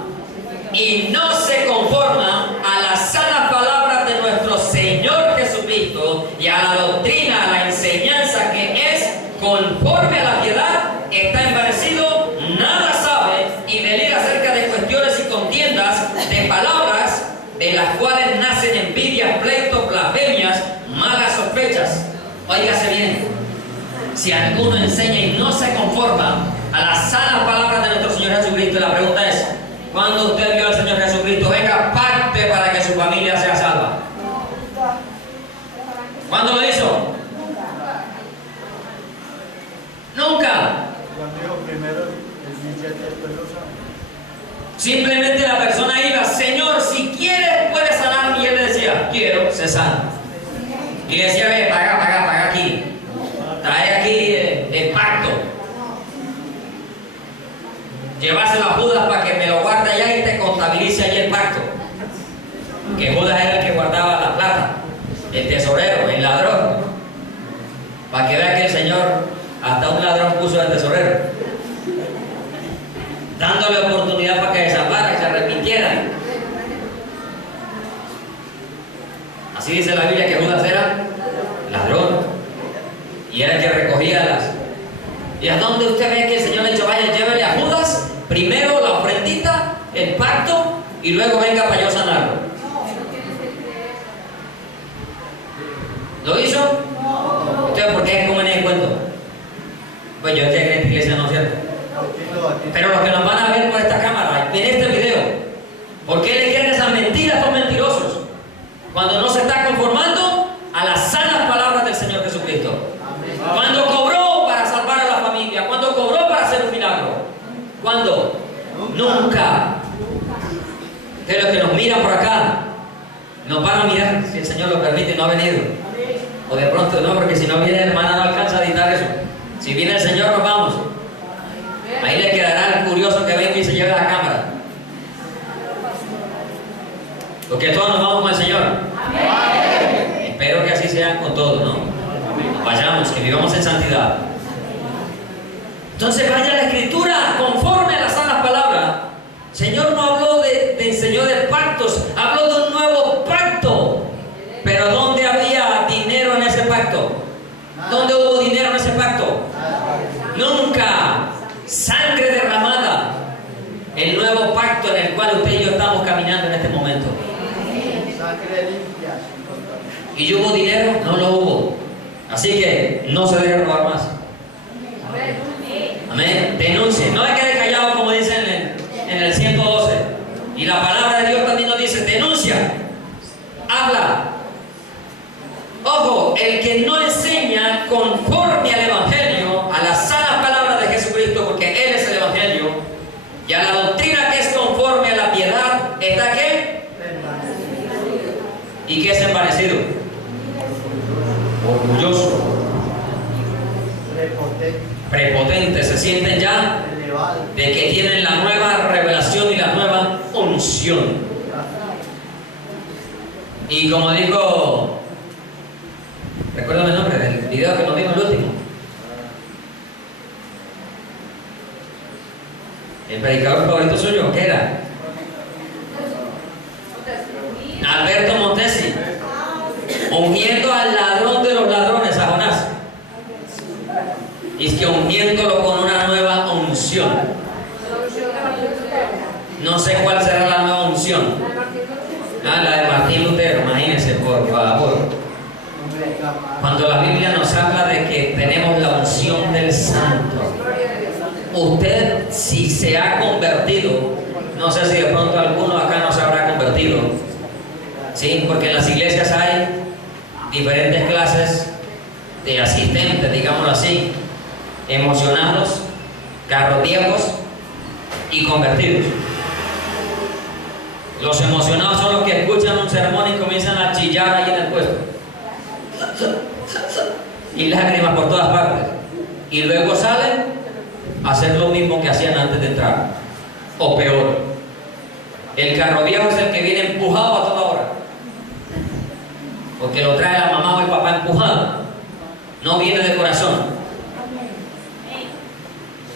y no se conforma a las sanas palabras de nuestro Señor Jesucristo y a la doctrina, a la enseñanza que es conforme a la piedad, está envanecido, nada sabe y delira acerca de cuestiones y contiendas de palabras, de las cuales nacen envidias, pleitos, blasfemias, malas sospechas. Óigase bien: si alguno enseña y no se conforma a las sanas palabras de nuestro Señor Jesucristo, la pregunta es: ¿cuándo usted vio al Señor Jesucristo? Venga, parte para que su familia sea salva. ¿Cuándo lo hizo? Nunca. Simplemente la persona iba: Señor, si quieres puedes sanarme. Y él le decía: quiero, se sana. Y le decía: ve, paga aquí. Trae aquí el pacto. Llévaselo a Judas para que me lo guarde allá y te contabilice allí el pacto. Que Judas era el que guardaba la plata, el tesorero, el ladrón. Para que vea que el Señor hasta un ladrón puso de tesorero, dándole oportunidad para que se salvara y se arrepintiera. Así dice la Biblia que Judas era ladrón y era el que recogía las. ¿Y a dónde usted ve que el Señor le dijo: vaya, llévele a Judas primero la ofrendita, el pacto, y luego venga para yo sanarlo? ¿Lo hizo? ¿Usted por qué comen el cuento? Pues yo estoy en esta iglesia, ¿no es cierto? Pero los que nos van a ver por esta cámara, en este video, ¿por qué le creen esas mentiras a estos mentirosos? Cuando no se está conformando a las sanas palabras del Señor Jesucristo. Cuando cobró para salvar a la familia, cuando cobró para hacer un milagro. ¿Cuándo? Nunca. De los que nos miran por acá, nos van a mirar, si el Señor lo permite, no ha venido. O de pronto no, porque si no viene la hermana no alcanza a editar eso. Si viene el Señor, nos vamos. Ahí le quedará el curioso que venga y se lleve la cámara. Porque todos nos vamos con el Señor. vayamos, que vivamos en santidad. Entonces vaya a la Escritura conforme a las sanas palabras. El Señor no habló enseñó de pactos, habló de un nuevo pacto. Pero ¿dónde había dinero en ese pacto? ¿Dónde hubo dinero en ese pacto? Nunca. Sangre derramada. El nuevo pacto en el cual usted y yo estamos caminando en este momento. ¿Y hubo dinero? No lo hubo. Así que no se debe robar más. Amén. Denuncie. No hay que quedar callado como dicen en el 112. Y la palabra de Dios también nos dice: denuncia. Habla. Ojo, el que no enseña conforme al Evangelio, a las sanas palabras de Jesucristo, porque Él es el Evangelio, y a la doctrina que es conforme a la piedad, ¿está qué? ¿Y qué es envanecido? Orgulloso. Prepotente. Se sienten ya de que tienen la nueva revelación y la nueva unción. Y como dijo, recuérdame el nombre del video que nos vimos el último, el predicador favorito suyo, ¿qué era? Alberto Montesi, ungiendo al ladrón de los ladrones, a Jonás. Y es que ungiéndolo con una nueva unción. No sé cuál será la nueva unción. La de Martín Lutero, imagínense, por favor. Cuando la Biblia nos habla de que tenemos la unción del Santo. Usted, si se ha convertido, no sé si de pronto alguno acá no se habrá convertido, ¿sí? Porque en las iglesias hay diferentes clases de asistentes, digámoslo así, emocionados, carros viejos y convertidos. Los emocionados son los que escuchan un sermón y comienzan a chillar ahí en el puesto. Y lágrimas por todas partes. Y luego salen a hacer lo mismo que hacían antes de entrar. O peor. El carro viejo es el que viene empujado a toda hora. Porque lo trae la mamá o el papá empujado. No viene de corazón.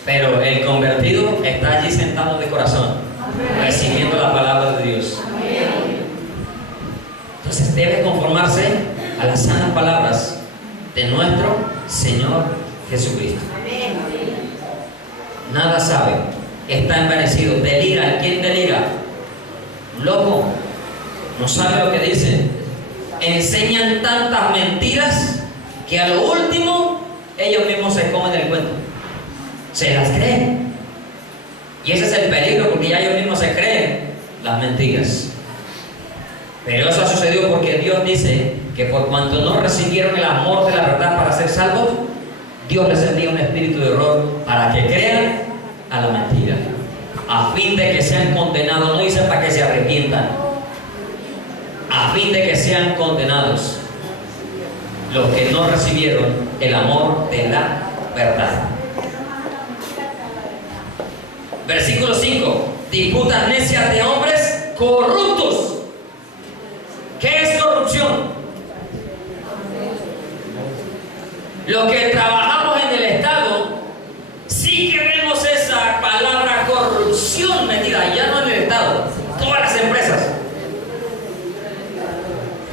Pero el convertido está allí sentado de corazón, recibiendo la palabra de Dios. Entonces debe conformarse a las sanas palabras de nuestro Señor Jesucristo. Nada sabe, está envanecido, delira. ¿Quién delira? Loco, no sabe lo que dice. Enseñan tantas mentiras que a lo último ellos mismos se comen el cuento. Se las creen. Y ese es el peligro, porque ya ellos mismos se creen las mentiras. Pero eso ha sucedido porque Dios dice que por cuanto no recibieron el amor de la verdad para ser salvos, Dios les envía un espíritu de error para que crean a la mentira, a fin de que sean condenados. No dice para que se arrepientan, a fin de que sean condenados los que no recibieron el amor de la verdad. Versículo 5. Disputas necias de hombres corruptos. ¿Qué es corrupción? Los que trabajamos en el Estado sí que vemos esa palabra corrupción metida, ya no en el Estado, todas las empresas.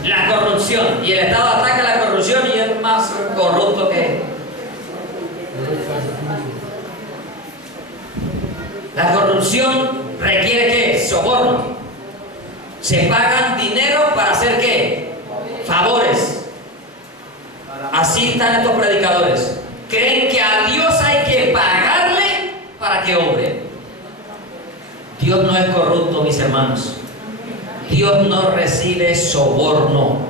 La corrupción, y el Estado ataca la corrupción y es más corrupto que... La corrupción requiere ¿qué? Soborno. Se pagan dinero para hacer ¿qué? Favores. Así están estos predicadores. Creen que a Dios hay que pagarle para que obre. Dios no es corrupto, mis hermanos. Dios no recibe soborno.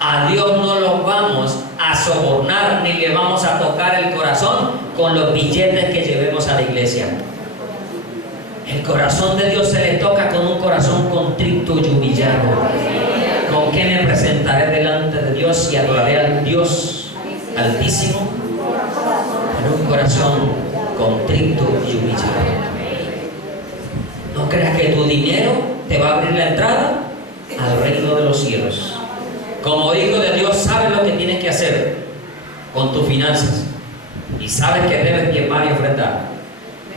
A Dios no lo vamos a sobornar ni le vamos a tocar el corazón con los billetes que llevemos a la iglesia. El corazón de Dios se le toca con un corazón contrito y humillado. ¿Con qué me presentaré delante de Dios y adoraré al Dios Altísimo? Con un corazón contrito y humillado. No creas que tu dinero te va a abrir la entrada al reino de los cielos. Como hijo de Dios, sabes lo que tienes que hacer. con tus finanzas y sabes que debes diezmar y ofrendar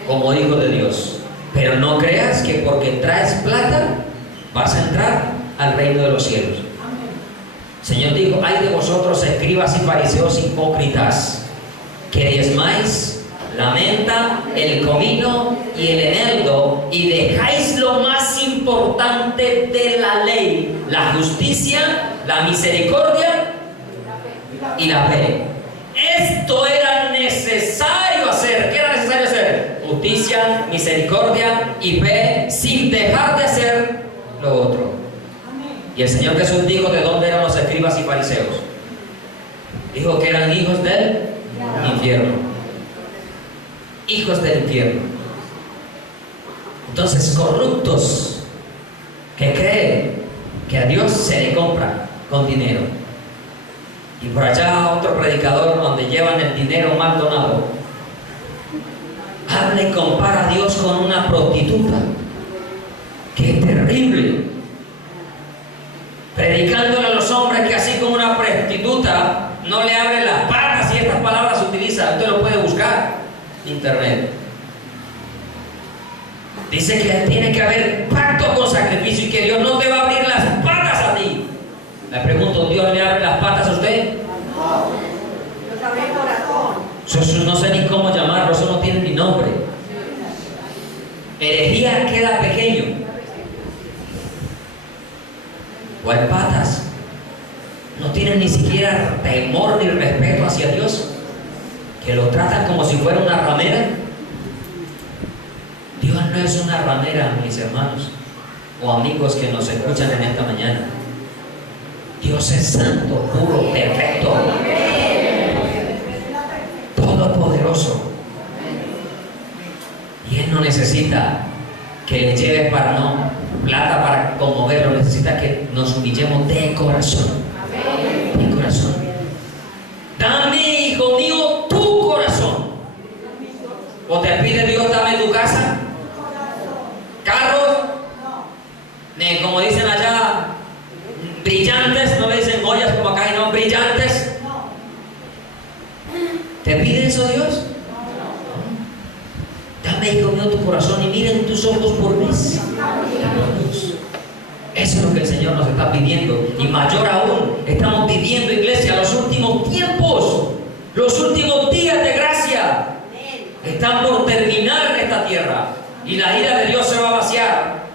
como hijo de Dios. Pero no creas que porque traes plata vas a entrar al reino de los cielos. El Señor dijo: ay de vosotros, escribas y fariseos hipócritas, que diezmáis la menta, el comino y el eneldo, y dejáis lo más importante de la ley, la justicia, la misericordia y la fe. Esto era necesario hacer. ¿Qué era necesario hacer? Justicia, misericordia y fe, sin dejar de hacer lo otro. Y el Señor Jesús dijo de dónde eran los escribas y fariseos. Dijo que eran hijos del infierno. Hijos del infierno. Entonces, corruptos que creen que a Dios se le compra con dinero. Y por allá otro predicador donde llevan el dinero mal donado habla y compara a Dios con una prostituta. ¡Qué terrible! Predicándole a los hombres que así como una prostituta no le abren las patas, y estas palabras se utilizan, usted lo puede buscar en internet. Dice que tiene que haber pacto con sacrificio y que Dios no te va a abrir las patas a ti. Le pregunto, ¿Dios le abre las patas a usted? No. Yo también corazón. Eso no sé ni cómo llamarlo, eso no tiene ni nombre. Herejía queda pequeño. O hay patas. No tienen ni siquiera temor ni respeto hacia Dios, que lo tratan como si fuera una ramera. Dios no es una ramera, mis hermanos o amigos que nos escuchan en esta mañana. Dios es santo, puro, perfecto, todopoderoso. Y Él no necesita que le lleves plata para conmoverlo, necesita que nos humillemos de corazón. De corazón. Dame, hijo mío, tu corazón. O te pide Dios, dame tu casa, carros, como dicen allá, brillantes, no le dicen joyas como acá, no, brillantes. ¿Te pide eso Dios? Dame, hijo mío, tu corazón y miren tus ojos por mí. Eso es lo que el Señor nos está pidiendo. Y mayor aún, estamos viviendo, iglesia, los últimos tiempos, los últimos días de gracia están por terminar en esta tierra. Y la ira de Dios se va a vaciar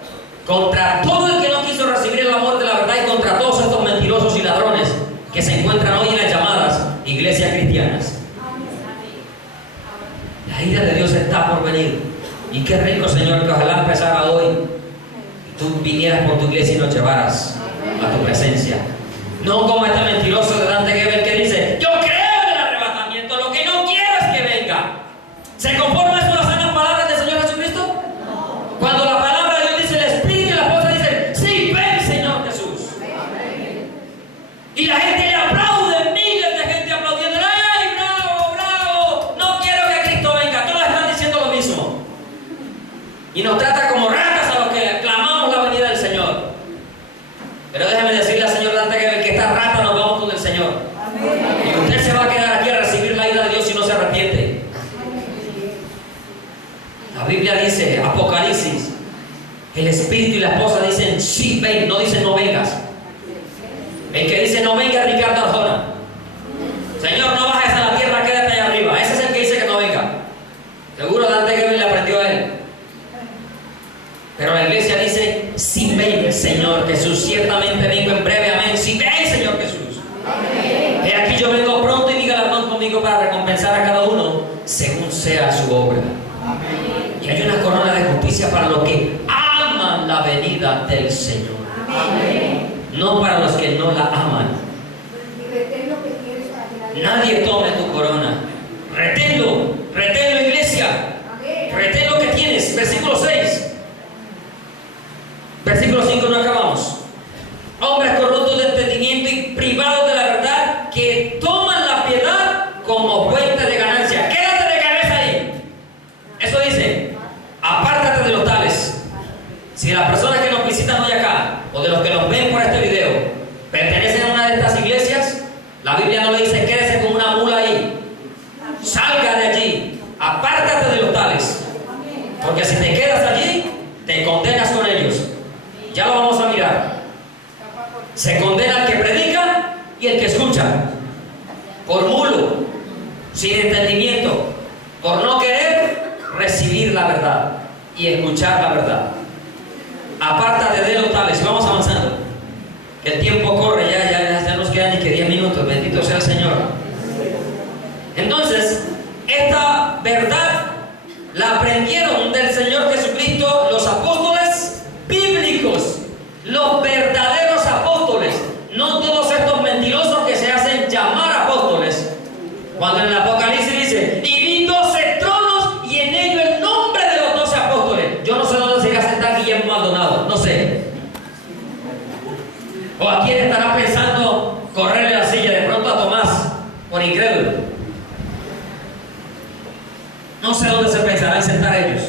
contra todo el que no quiso recibir el amor de la verdad y contra todos estos mentirosos y ladrones que se encuentran hoy en las llamadas iglesias cristianas. La ira de Dios está por venir. Y qué rico, Señor, que ojalá empezara hoy y tú vinieras por tu iglesia y nos llevaras a tu presencia. No como este mentiroso de Dante Gebel que dice: yo creo en el arrebatamiento, lo que no quiero es que venga. ¿Se conforma esto a las sanas palabras del Señor Jesucristo? Cuando la palabra de Dios dice, el Espíritu y la esposa dicen: sí, ven, Señor Jesús. Y la gente le aplaude, miles de gente aplaudiendo: ¡ay, bravo, bravo! No quiero que Cristo venga. Todos están diciendo lo mismo. Y nos trata como ratas a los que clamamos la venida del Señor. Pero déjeme decirle al señor Dante que esta rata nos vamos con el Señor. Y usted se va a quedar aquí a recibir la ira de Dios si no se arrepiente. La Biblia dice, Apocalipsis, el Espíritu y la esposa dicen: sí, ven, no dicen no vengas. El que dice no venga es Ricardo Arjona. Señor, no bajes a la tierra, quédate allá arriba. Ese es el que dice que no venga. Seguro Dante Gebel le aprendió a él. Pero la iglesia dice: sí, ven, Señor Jesús, ciertamente vengo en breve, amén. Sí, ven, Señor Jesús. He aquí yo vengo pronto, y diga la mano conmigo para recompensar a cada uno según sea su obra. Y hay una corona de justicia para los que aman la venida del Señor. No para los que no la aman. Nadie tome tu corona. Reténlo, iglesia. Retén lo que tienes. Versículo 6. Versículo 5, no acabamos. Hombres corruptos de entendimiento y privados de la verdad, que toman la piedad como fuente de ganancia. Quédate de cabeza ahí. Eso dice: apártate de los tales. Si las personas que nos visitan hoy acá, o de los que nos ven por este video, pertenecen a una de estas iglesias, la Biblia no le dice: quédese con una mula ahí. y el que escucha, por mulo, sin entendimiento, por no querer recibir la verdad y escuchar la verdad. Apártate de los tales. Vamos avanzando. El tiempo corre, ya nos quedan ni que 10 minutos. Bendito sea el Señor. Entonces, esta verdad la aprendieron del Señor Jesucristo los apóstoles bíblicos, los verdaderos apóstoles, no todos estos mentirosos que se hacen llamar apóstoles. Cuando en el Apocalipsis dice, y vi 12 tronos y en ellos el nombre de los 12 apóstoles. Yo no sé dónde se irá a sentar Guillermo Maldonado, no sé. O a quién estará pensando correrle la silla de pronto a Tomás, por incrédulo. No sé dónde se pensarán sentar ellos.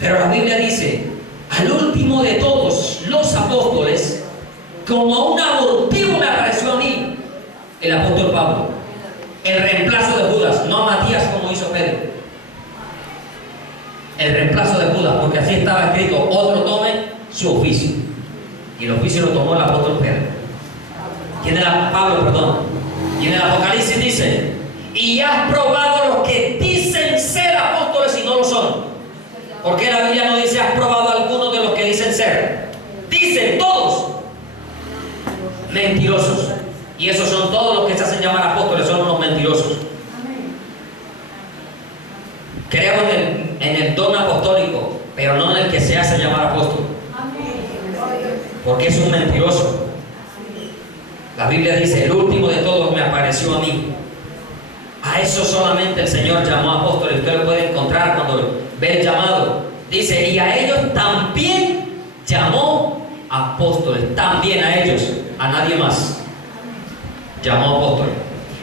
Pero la Biblia dice, al último de todos los apóstoles, como un abortivo me apareció a mí el apóstol Pablo, el reemplazo de Judas, no a Matías como hizo Pedro. El reemplazo de Judas, porque así estaba escrito, otro tome su oficio. Y el oficio lo tomó el apóstol Pedro. Y en el Apocalipsis dice, y has probado los que dicen ser apóstoles y no lo son. Porque la Biblia no dice has probado a algunos de los que dicen ser. Dicen todos mentirosos. Y esos son todos los que se hacen llamar apóstoles, son unos mentirosos. Creemos en el don apostólico, pero no en el que se hace llamar apóstol. Porque es un mentiroso. La Biblia dice, el último de todos me apareció a mí. A eso solamente el Señor llamó apóstoles. Usted lo puede encontrar cuando ve el llamado. Dice, y a ellos también llamó apóstoles. También a ellos, a nadie más llamó apóstoles.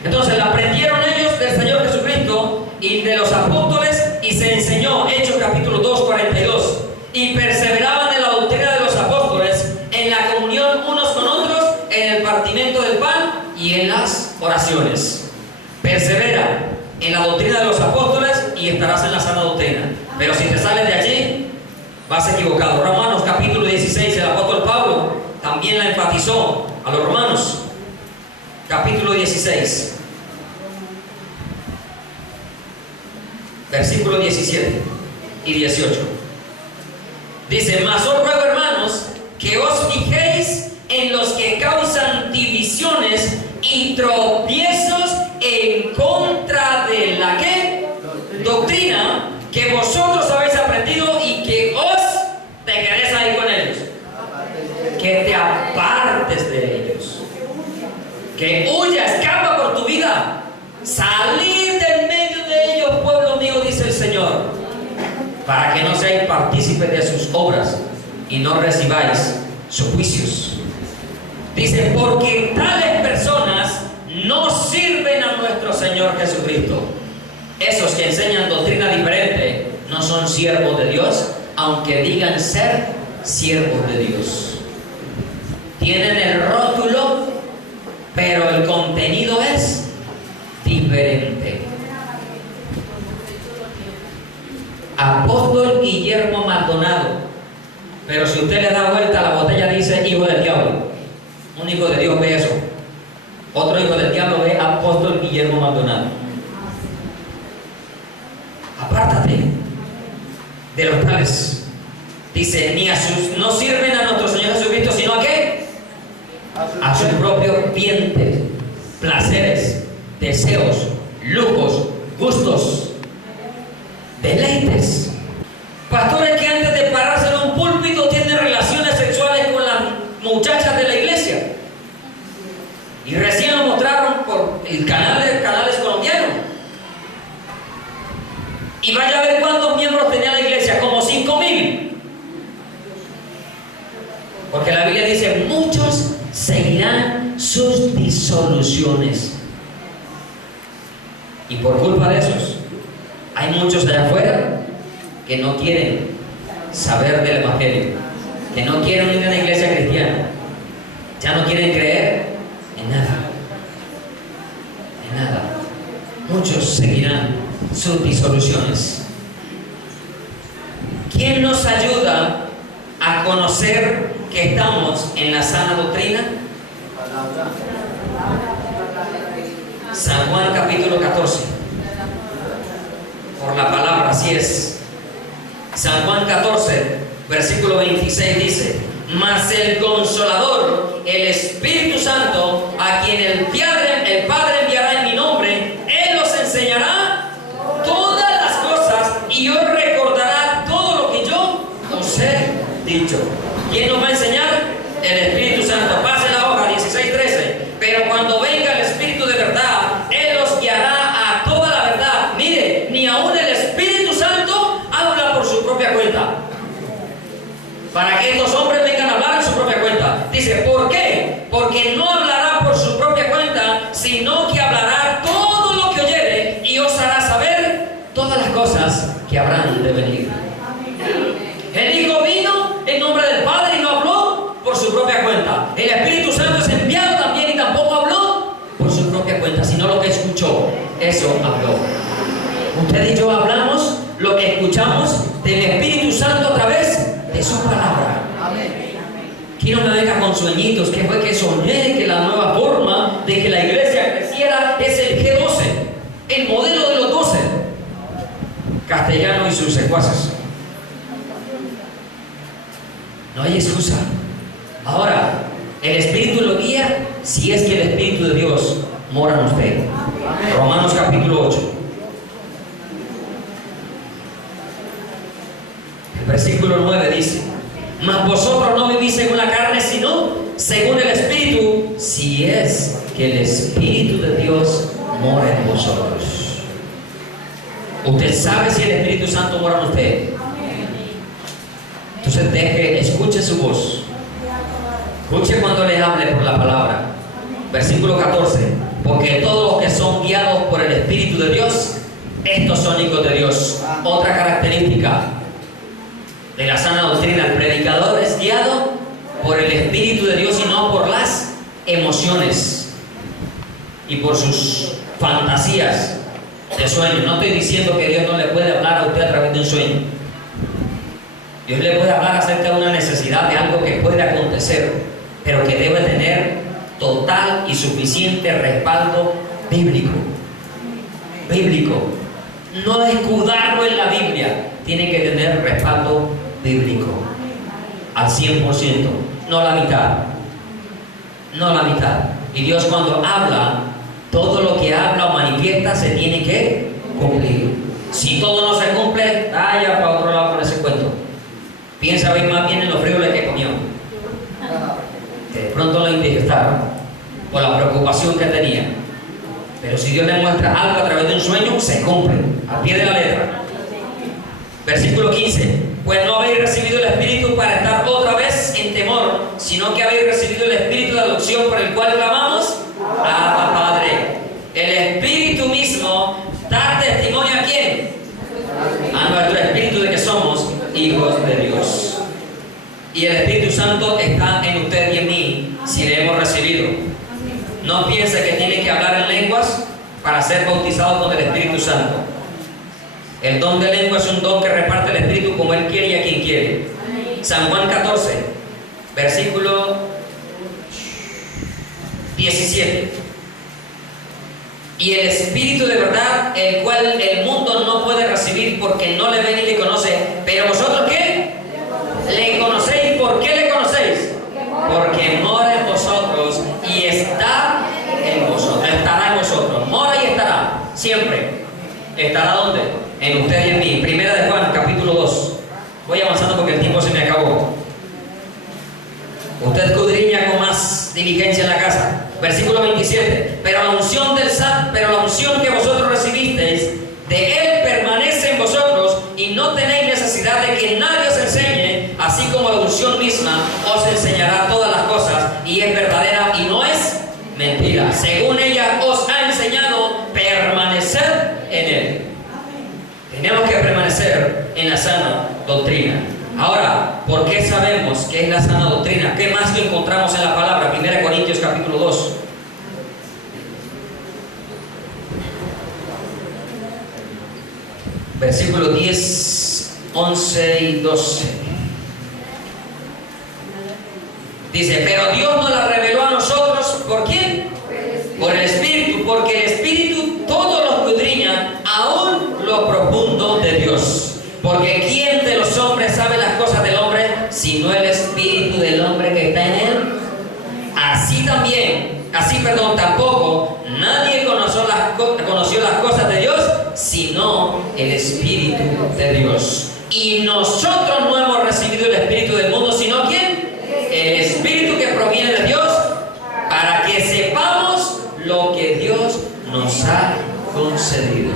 Entonces la aprendieron ellos del Señor Jesucristo y de los apóstoles, y se enseñó, Hechos capítulo 2, 42. Y perseveraban en la doctrina de los apóstoles, en la comunión unos con otros, en el partimiento del pan y en las oraciones. Persevera en la doctrina de los apóstoles y estarás en la sana doctrina. Pero si te sales de allí, vas equivocado. Romanos capítulo 16, el apóstol Pablo también la enfatizó a los romanos. Capítulo 16, versículos 17 y 18. Dice, mas os ruego, hermanos, que os fijéis en los que causan divisiones y tropiezos en contra de la ¿qué? Doctrina que vosotros habéis aprendido y que te quedes ahí con ellos. Que te apartes de ellos. Que huya, escapa por tu vida. Salir del medio de ellos, pueblo mío, dice el Señor, para que no seáis partícipes de sus obras y no recibáis sus juicios. Dice, porque tales personas no sirven a nuestro Señor Jesucristo. Esos que enseñan doctrina diferente no son siervos de Dios, aunque digan ser siervos de Dios. Tienen el rótulo, pero el contenido es diferente. Apóstol Guillermo Maldonado, pero si usted le da vuelta a la botella dice hijo del diablo. Un hijo de Dios ve eso. Otro hijo del diablo ve apóstol Guillermo Maldonado. Apártate de los tales. Dice, no sirven a nuestro Señor Jesucristo, sino a ¿qué? A sus propios vientres, placeres, deseos, lujos, gustos, deleites. Pastores que antes de pararse en un púlpito tienen relaciones sexuales con las muchachas de la iglesia. Y recién lo mostraron por el canales colombianos. Y vaya a ver cuántos miembros tenía la iglesia, como 5,000. Porque la Biblia dice, muchos seguirán sus disoluciones. Y por culpa de esos, hay muchos allá afuera que no quieren saber del Evangelio, que no quieren ir a la iglesia cristiana, ya no quieren creer en nada. En nada. Muchos seguirán sus disoluciones. ¿Quién nos ayuda a conocer que estamos en la sana doctrina? Así es. San Juan 14, versículo 26 dice: mas el Consolador, el Espíritu Santo, a quien el Padre enviará en mi nombre, Él os enseñará todas las cosas y os recordará todo lo que yo os he dicho. ¿Quién nos va a enseñar? El Espíritu Santo. Pase la hoja 16:13. Pero cuando venga el Espíritu de verdad, Él os guiará a toda la verdad. Mire, ni aún el Espíritu Santo habla por su propia cuenta, para que estos hombres vengan a hablar en su propia cuenta. Dice, ¿por qué? Porque no hablará por su propia cuenta, sino que hablará todo lo que oyere y os hará saber todas las cosas que habrán de venir. El Hijo vino en nombre del Padre y no habló por su propia cuenta. El Espíritu Santo es enviado también y tampoco habló por su propia cuenta, sino lo que escuchó, eso habló. Usted y yo hablamos lo que escuchamos del Espíritu Santo a través de su palabra. Aquí no me venga con sueñitos, que fue que soñé que la nueva forma de que la iglesia creciera es el G12, el modelo de los 12, Castellano y sus secuaces. No hay excusa. Ahora, el Espíritu lo guía si es que el Espíritu de Dios mora en usted. Romanos capítulo 8. El versículo 9 dice: mas vosotros no vivís según la carne, sino según el Espíritu, si es que el Espíritu de Dios mora en vosotros. Usted sabe si el Espíritu Santo mora en usted. Entonces escuche su voz. Escuche cuando le hable por la palabra. Versículo 14: porque todos los que son guiados por el Espíritu de Dios, estos son hijos de Dios. Otra característica de la sana doctrina: el predicador es guiado por el Espíritu de Dios y no por las emociones y por sus fantasías de sueño. No estoy diciendo que Dios no le puede hablar a usted a través de un sueño. Dios le puede hablar acerca de una necesidad, de algo que puede acontecer, pero que debe tener total y suficiente respaldo bíblico. Bíblico. No escudarlo en la Biblia, tiene que tener respaldo bíblico al 100%, no la mitad. No la mitad. Y Dios, cuando habla, todo lo que habla o manifiesta se tiene que cumplir. Si todo no se cumple, vaya para otro lado con ese cuento. Piensa bien más bien en los frijoles que comió, que de pronto lo indigestaron por la preocupación que tenía. Pero si Dios le muestra algo a través de un sueño, se cumple al pie de la letra. Versículo 15: pues no habéis recibido el Espíritu para estar otra vez en temor, sino que habéis recibido el Espíritu de adopción, por el cual clamamos: Abba, Padre. El Espíritu mismo da testimonio ¿a quién? A nuestro espíritu de que somos hijos de Dios. Y el Espíritu Santo está en usted y en mí si le hemos recibido. No piense que tiene que hablar en lenguas para ser bautizado con el Espíritu Santo. El don de lengua es un don que reparte el Espíritu como Él quiere y a quien quiere. San Juan 14, versículo 17. Y el Espíritu de verdad, el cual el mundo no puede recibir porque no le ve ni le conoce. Pero vosotros, ¿qué? Le conocéis. ¿Por qué le conocéis? Porque mora en vosotros y está en vosotros. Estará en vosotros. Mora y estará. Siempre. ¿Estará dónde? En usted y en mí. Primera de Juan, capítulo 2. Voy avanzando porque el tiempo se me acabó. Usted escudriña con más diligencia en la casa. Versículo 27. Pero la unción que vosotros recibisteis de Él permanece en vosotros, y no tenéis necesidad de que nadie os enseñe, así como la unción misma os enseñará todas las cosas, y es verdadera y no es mentira. Según ella os ha enseñado, permanecer en Él. Tenemos que permanecer en la sana doctrina. Ahora, ¿por qué sabemos que es la sana doctrina? ¿Qué más lo encontramos en la palabra? 1 Corintios capítulo 2. Versículo 10, 11 y 12. Dice: pero Dios nos la reveló a nosotros. ¿Por quién? Por el Espíritu. Porque el Espíritu todo lo escudriña, aún lo profundo de Dios. tampoco nadie conoció las cosas de Dios, sino el Espíritu de Dios. Y nosotros no hemos recibido el Espíritu del mundo, sino ¿quién? El Espíritu que proviene de Dios, para que sepamos lo que Dios nos ha concedido.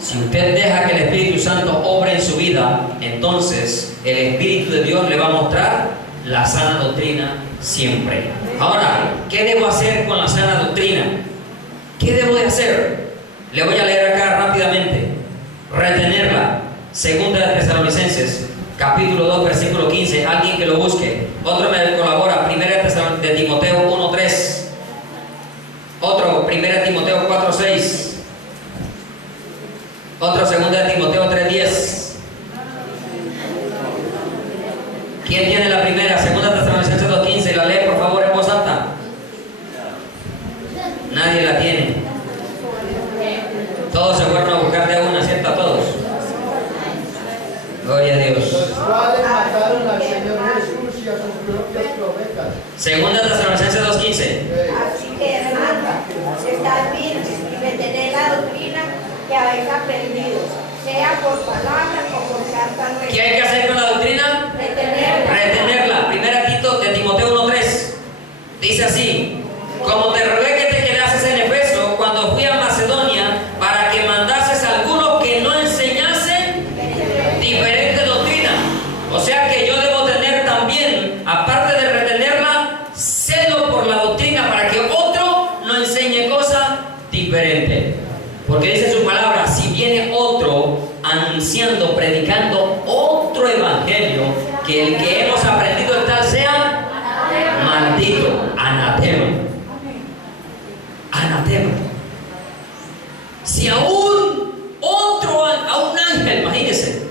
Si usted deja que el Espíritu Santo obre en su vida, entonces el Espíritu de Dios le va a mostrar la sana doctrina siempre. Ahora, ¿qué debo hacer con la sana doctrina? ¿Qué debo de hacer? Le voy a leer acá rápidamente. Retenerla. Segunda de Tesalonicenses, capítulo 2, versículo 15. Alguien que lo busque. Otro me colabora. Primera de Timoteo 1:3. Otro, Primera de Timoteo 4:6. Otro, Segunda de Timoteo 3:10. ¿Quién tiene la primera? Segunda de Tesalonicenses 2:15. La lee por favor en voz alta. Nadie la tiene. Todos se fueron a buscar de una, ¿cierto? A todos. Gloria a Dios. Los cuales mataron al Señor Jesús y a sus propios profetas. Segunda Tesalonicenses 2:15. Así que, hermano, estad firmes y retened la doctrina que habéis aprendido, sea por palabra o por carta nueva. ¿Qué hay que hacer con la doctrina? Retenerla. Retenerla. Primera de Timoteo 1:3. Dice así: como te rogué que te quedases en Efeso cuando fui a Macedonia, para que mandases a algunos que no enseñasen diferente doctrina. O sea que yo debo tener también, aparte de retenerla, celo por la doctrina, para que otro no enseñe cosas diferentes. Porque dice su palabra: si viene otro anunciando, predicando otro evangelio que el que hemos aprendido el tal sea maldito, anatema. Anatema. Si aún a un ángel, imagínense.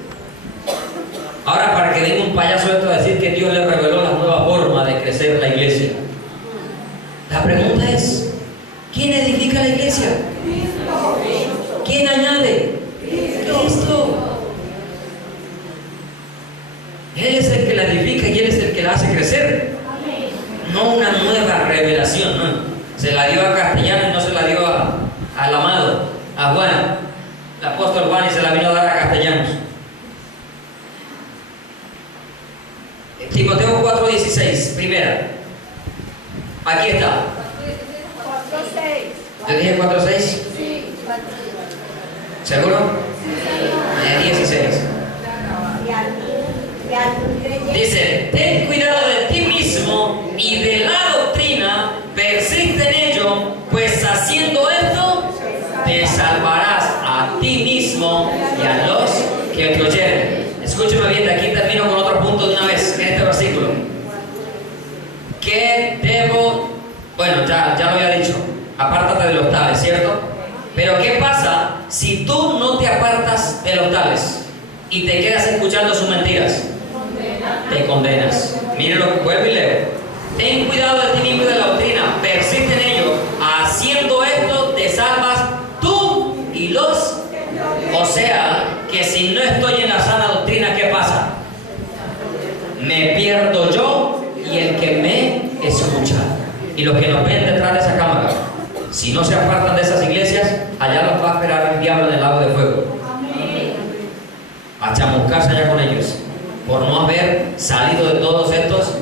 Ahora, para que venga un payaso esto a decir que Dios le reveló la nueva forma de crecer la iglesia, la pregunta es: ¿quién edifica la iglesia? ¿Quién añade? Cristo. Él es el que la edifica y Él es el que la hace crecer. No una nueva revelación, no. Se la dio a Castellano y no se la dio al amado, a Juan, el apóstol Juan, y se la vino a dar a Castellanos. Timoteo 4:16, primera. Aquí está. 4:6. ¿Yo dije 4:6? Sí. ¿Seguro? 16. Dice: ten cuidado de ti mismo y de la doctrina, persiste en ello, pues haciendo esto te salvarás a ti mismo y a los que te oyeren. Escúcheme bien, de aquí termino con otro punto de una vez en este versículo. ¿Qué debo? Bueno, ya lo había dicho, apártate de los tales, ¿cierto? Pero ¿qué pasa si tú no te apartas de los tales y te quedas escuchando sus mentiras? Te condenas. Mire lo que vuelvo y leo. Ten cuidado de ti mismo y de la doctrina, persiste en ello, haciendo esto te salvas tú y los. O sea, que si no estoy en la sana doctrina, ¿qué pasa? Me pierdo yo y el que me escucha. Y los que nos ven detrás de esa cámara, si no se apartan de esas iglesias, allá los va a esperar el diablo en el lago de fuego. A chamuscarse allá con ellos, por no haber salido de todos estos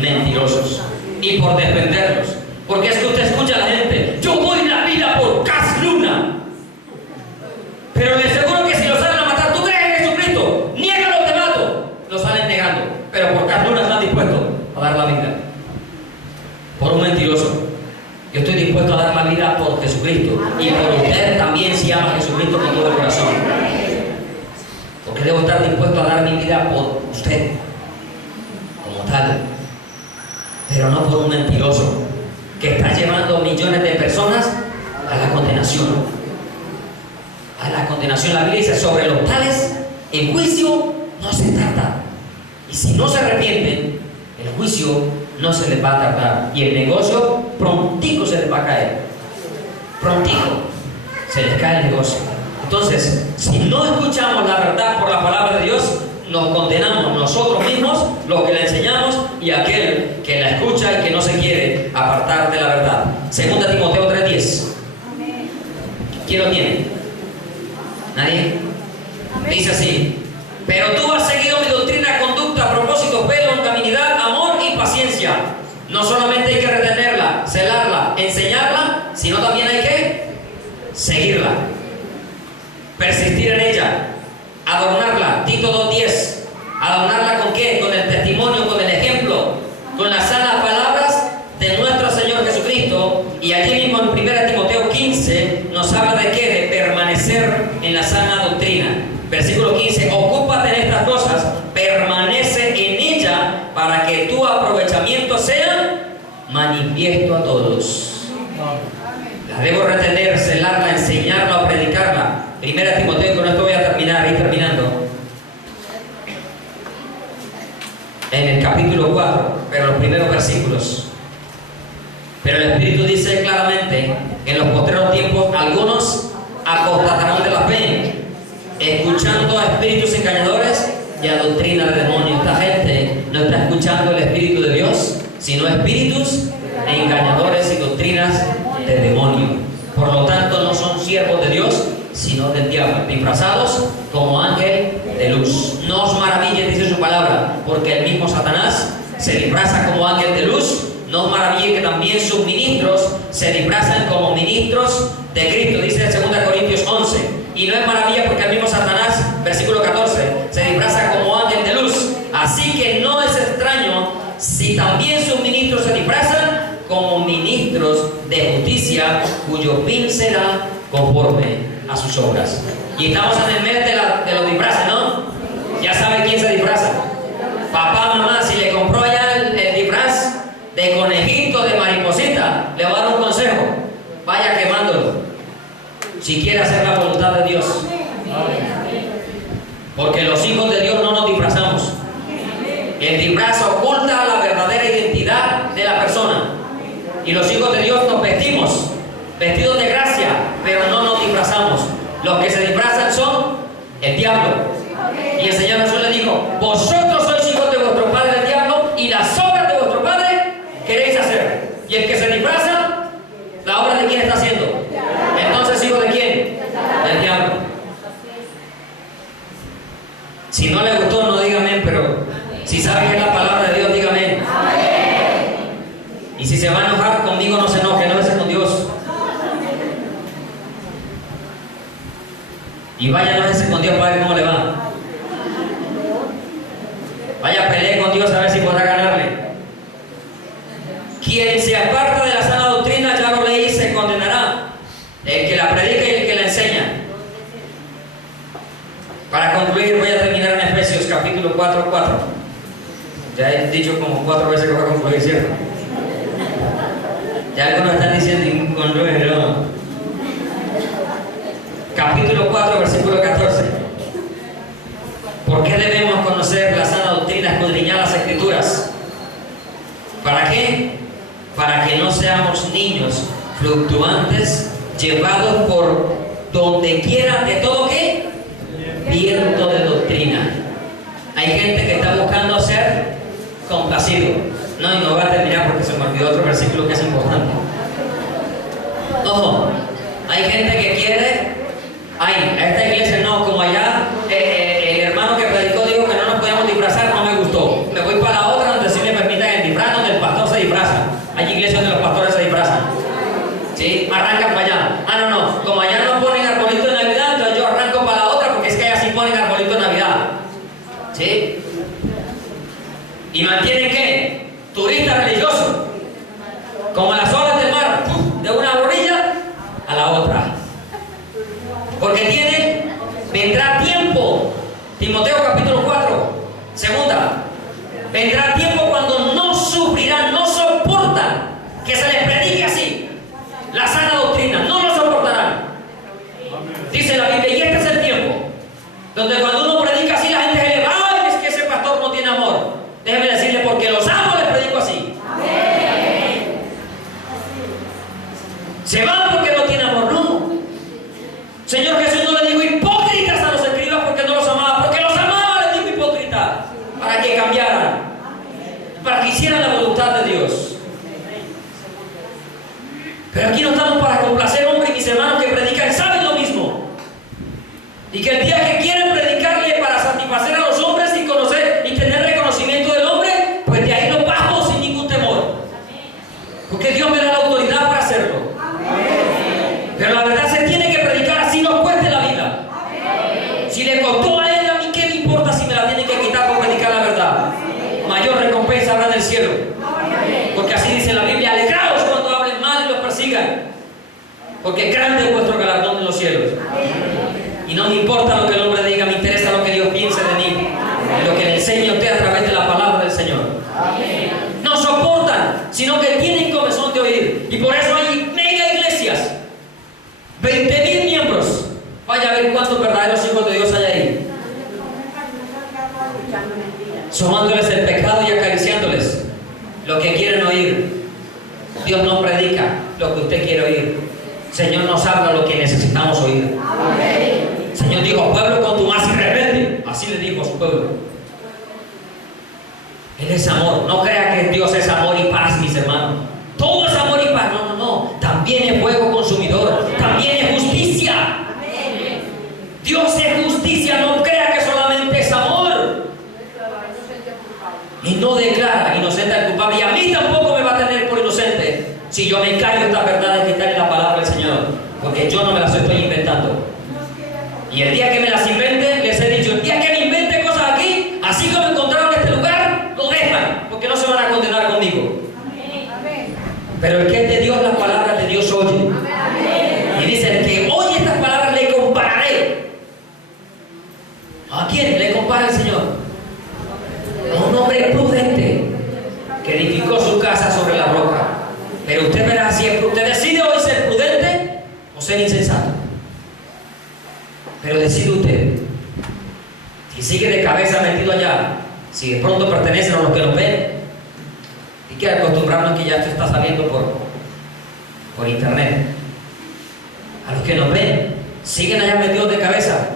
mentirosos y por defenderlos. Porque es que usted escucha a la gente: yo doy la vida por Cas Luna, pero le aseguro que si lo salen a matar, ¿tú crees en Jesucristo? Niégalo, te mato. Lo salen negando, pero por Cas Luna están dispuestos a dar la vida. Por un mentiroso. Yo estoy dispuesto a dar la vida por Jesucristo, y por usted también, si ama a Jesucristo con todo el corazón. Porque debo estar dispuesto a dar mi vida por usted como tal, pero no por un mentiroso que está llevando millones de personas a la condenación. A la condenación. La Biblia dice: sobre los tales el juicio no se tarda, y si no se arrepienten, el juicio no se les va a tardar, y el negocio prontico se les va a caer. Prontico se les cae el negocio. Entonces, si no escuchamos la verdad por la palabra de Dios, nos condenamos nosotros mismos, los que la enseñamos, y aquel que la escucha y que no se quiere apartar apartar de la verdad. 2 Timoteo 3:10. ¿Quién lo tiene? ¿Nadie? Dice así: pero tú has seguido mi doctrina, conducta, propósito, fe, longanimidad, amor y paciencia. No solamente hay que retenerla, celarla, enseñarla, sino también hay que seguirla, persistir en ella, adornarla. Tito 2:10. ¿Adornarla con qué? Con el testimonio, con el ejemplo, con las sanas palabras de nuestro Señor Jesucristo. Y allí mismo en 1 Timoteo 15 nos habla de qué? De permanecer en la sana doctrina. Versículo 15: ocúpate en estas cosas, permanece en ella, para que tu aprovechamiento sea manifiesto a todos. La debo retener, celarla, enseñarla o predicarla. 1 Timoteo, con esto voy a terminar, ir terminando. En el capítulo 4, pero los primeros versículos. Pero el Espíritu dice claramente: en los postreros tiempos algunos apostatarán de la fe, escuchando a espíritus engañadores y a doctrina de demonios. Esta gente no está escuchando el Espíritu de Dios, sino espíritus engañadores y doctrinas de demonio. Por lo tanto, no son siervos de Dios, sino del diablo, disfrazados como ángel de luz. No os maravilles, dice su palabra, porque el mismo Satanás se disfraza como ángel de luz. No os maravilles que también sus ministros se disfrazan como ministros de Cristo, dice en 2 Corintios 11. Y no es maravilla porque el mismo Satanás, versículo 14, se disfraza como ángel de luz. Así que no es extraño si también sus ministros se disfrazan como ministros de justicia, cuyo fin será conforme a sus obras. Y estamos en el mes de los disfraces, ¿no? Ya saben quién se disfraza. Papá, mamá, si le compró ya el disfraz de conejito, de mariposita, le voy a dar un consejo: vaya quemándolo, si quiere hacer la voluntad de Dios. Porque los hijos de Dios no nos disfrazamos. El disfraz oculta la verdadera identidad de la persona. Y los hijos de Dios nos vestimos, vestidos de gracia, pero no nos disfrazamos. Los que se disfrazan son el diablo. Y el Señor Jesús le dijo: vosotros sois hijos de vuestro padre el diablo, y las obras de vuestro padre queréis hacer. Y el que se disfraza, ¿la obra de quién está haciendo? Entonces, ¿hijo de quién? Del diablo. Si no le gustó, no diga amén, pero si sabe que es la palabra de Dios, diga amén. Y si se va a enojar conmigo, no se enoje, enójese con Dios. Y vaya, enójese con Dios para ver cómo le va. Vaya, pelee con Dios a ver si podrá ganarle. Quien se aparta de la sana doctrina, ya lo leí, se condenará. El que la predica y el que la enseña. Para concluir, voy a terminar en Efesios capítulo 4:4. Ya he dicho como 4 veces que voy a concluir, ¿cierto? Ya algunos están diciendo con no. Capítulo 4, versículo 14. ¿Por qué debemos conocer la sana doctrina, escudriñar las Escrituras? ¿Para qué? Para que no seamos niños fluctuantes, llevados por donde quiera de todo qué, viento de doctrina. Hay gente que está buscando ser complacido. No, y no voy a terminar porque se me olvidó otro versículo que es importante. Ojo, hay gente que quiere, ay, a esta iglesia no, como allá el hermano que predicó dijo que no nos podíamos disfrazar, no me gustó. Me voy para la otra donde sí me permitan el disfraz, donde el pastor se disfraza. Hay iglesias donde los pastores se disfrazan. ¿Sí? Arrancan para allá. Ah, no, como allá no ponen arbolito de Navidad, entonces yo arranco para la otra porque es que allá sí ponen arbolito de Navidad. ¿Sí? ¿Y mantienen qué? Turistas religiosos. Como las olas del mar, de una orilla a la otra. Porque vendrá tiempo, Timoteo capítulo 4, segunda, vendrá tiempo cuando no sufrirán, no soportan que se les predique así la sana doctrina, no lo soportarán. Dice la Biblia, y este es el tiempo donde cuando uno predica así la gente se le va: ¡ay, es que ese pastor no tiene amor! Déjeme decirle, porque los amo les predico así. Se van porque no tiene amor, no. Señor Jesús no le dijo hipócritas a los escribas porque no los amaba, porque los amaba, les dijo hipócritas, para que cambiaran, para que hicieran la voluntad de Dios. Pero aquí no estamos para complacer hombres, mis hermanos que predican saben lo mismo. Y que el día que quieren predicarle para satisfacer a los hombres y conocer y tener reconocimiento del hombre, pues de ahí lo bajo sin ningún temor. Porque Dios me da la autoridad para hacerlo. Pero la verdad se tiene que predicar así nos cueste la vida. Si le costó a él, a mí qué me importa si me la tienen que quitar por predicar la verdad. Mayor recompensa habrá del cielo. Porque así dice la Biblia: alegraos cuando hablen mal y los persigan, porque grande es vuestro galardón en los cielos. Y no me importa lo que el hombre diga, me interesa lo que Dios piense de mí y lo que le enseña a usted a través de la palabra del Señor. No soportan, sino que tienen comezón de oír. Y por eso hay mega iglesias, 20,000 miembros. Vaya a ver cuántos verdaderos hijos de Dios hay ahí, somándoles el pecado y acariciándoles lo que quieren oír. Dios no predica lo que usted quiere oír. Señor nos habla lo que necesitamos oír. Señor dijo: pueblo contumaz y rebelde. Así le dijo a su pueblo. Él es amor. No crea que Dios es amor y paz, mis hermanos. Todo es amor y paz. No, no, no. También es fuego consumidor. También es justicia. Dios es justicia. No crea que solamente es amor. Y no declara inocente al culpable. Y a mí tampoco me va a tener por inocente si yo me callo estas verdades que están en la palabra del Señor. Porque yo no me las estoy inventando. Y el día que me las invente, les he dicho: el día que me invente cosas aquí, así como encontraron este lugar, lo dejan, porque no se van a condenar conmigo. Pero el que es de Dios, las palabras de Dios oye. Y dice: el que oye estas palabras le compararé. ¿A quién le compara el Señor? A un hombre prudente que edificó su casa sobre la roca. Pero usted verá si usted decide hoy ser prudente o ser insensato. Pero decide usted. Si sigue de cabeza metido allá, si de pronto pertenecen a los que nos ven, hay que acostumbrarnos que ya esto está saliendo por internet. A los que nos ven, siguen allá metidos de cabeza,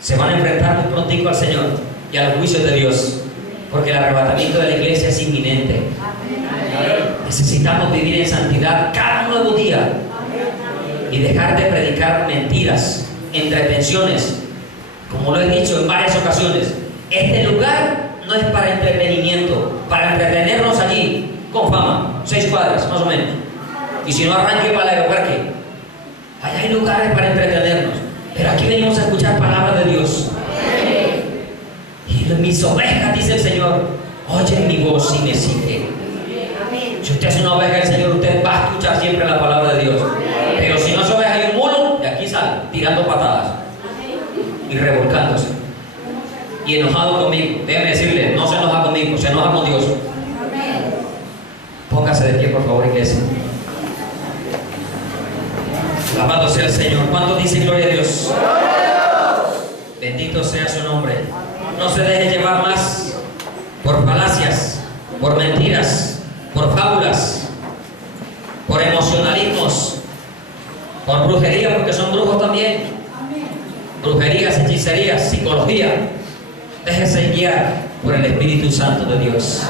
se van a enfrentar muy prontico al Señor y a los juicios de Dios, porque el arrebatamiento de la iglesia es inminente. Necesitamos vivir en santidad cada nuevo día y dejar de predicar mentiras, entretenciones. Como lo he dicho en varias ocasiones, este lugar no es para entretenimiento, para entretenernos allí con fama, 6 cuadras más o menos, y si no, arranque para el aeroparque. Allá hay lugares para entretenernos, pero aquí venimos a escuchar palabra de Dios. Y mis ovejas, dice el Señor, oyen mi voz y me siguen. Si usted es una oveja del Señor, usted va a escuchar siempre la palabra de Dios. Pero si no es oveja y un mulo, de aquí sale tirando patadas y revolcándose y enojado conmigo. Déjeme decirle, no se enoja conmigo, se enoja con Dios. Póngase de pie, por favor, iglesia. Alabado sea el Señor. ¿Cuántos dicen gloria a Dios? Bendito sea su nombre. No se deje llevar más por falacias, por mentiras, por fábulas, por emocionalismos, por brujería, porque son brujos también. Brujerías, hechicerías, psicología. Déjese guiar por el Espíritu Santo de Dios.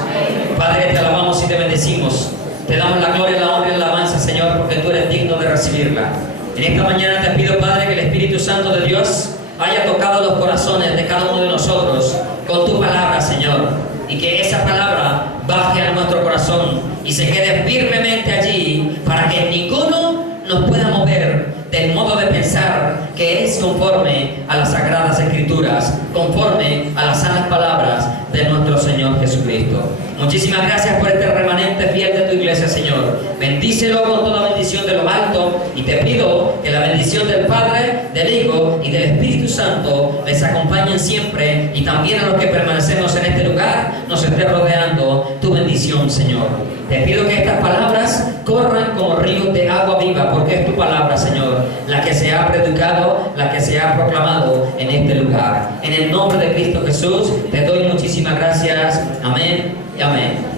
Padre, te alabamos y te bendecimos. Te damos la gloria, la honra y la alabanza, Señor, porque tú eres digno de recibirla. En esta mañana te pido, Padre, que el Espíritu Santo de Dios haya tocado los corazones de cada uno de nosotros con tu palabra, Señor, y que esa palabra baje a nuestro corazón y se quede firmemente allí para que ninguno nos pueda mover del modo de pensar que es conforme a las Sagradas Escrituras, conforme a las sanas palabras de nuestro Señor Jesucristo. Muchísimas gracias por este remanente fiel de tu iglesia, Señor. Bendícelo con toda bendición de lo alto y te pido que la bendición del Padre, del Hijo y del Espíritu Santo les acompañen siempre, y también a los que permanecemos en este lugar nos esté rodeando tu bendición, Señor. Te pido que estas palabras corran como ríos de agua viva, porque es tu palabra, Señor, la que se ha predicado, la que se ha proclamado en este lugar. En el nombre de Cristo Jesús te doy muchísimas gracias. Amén y amén.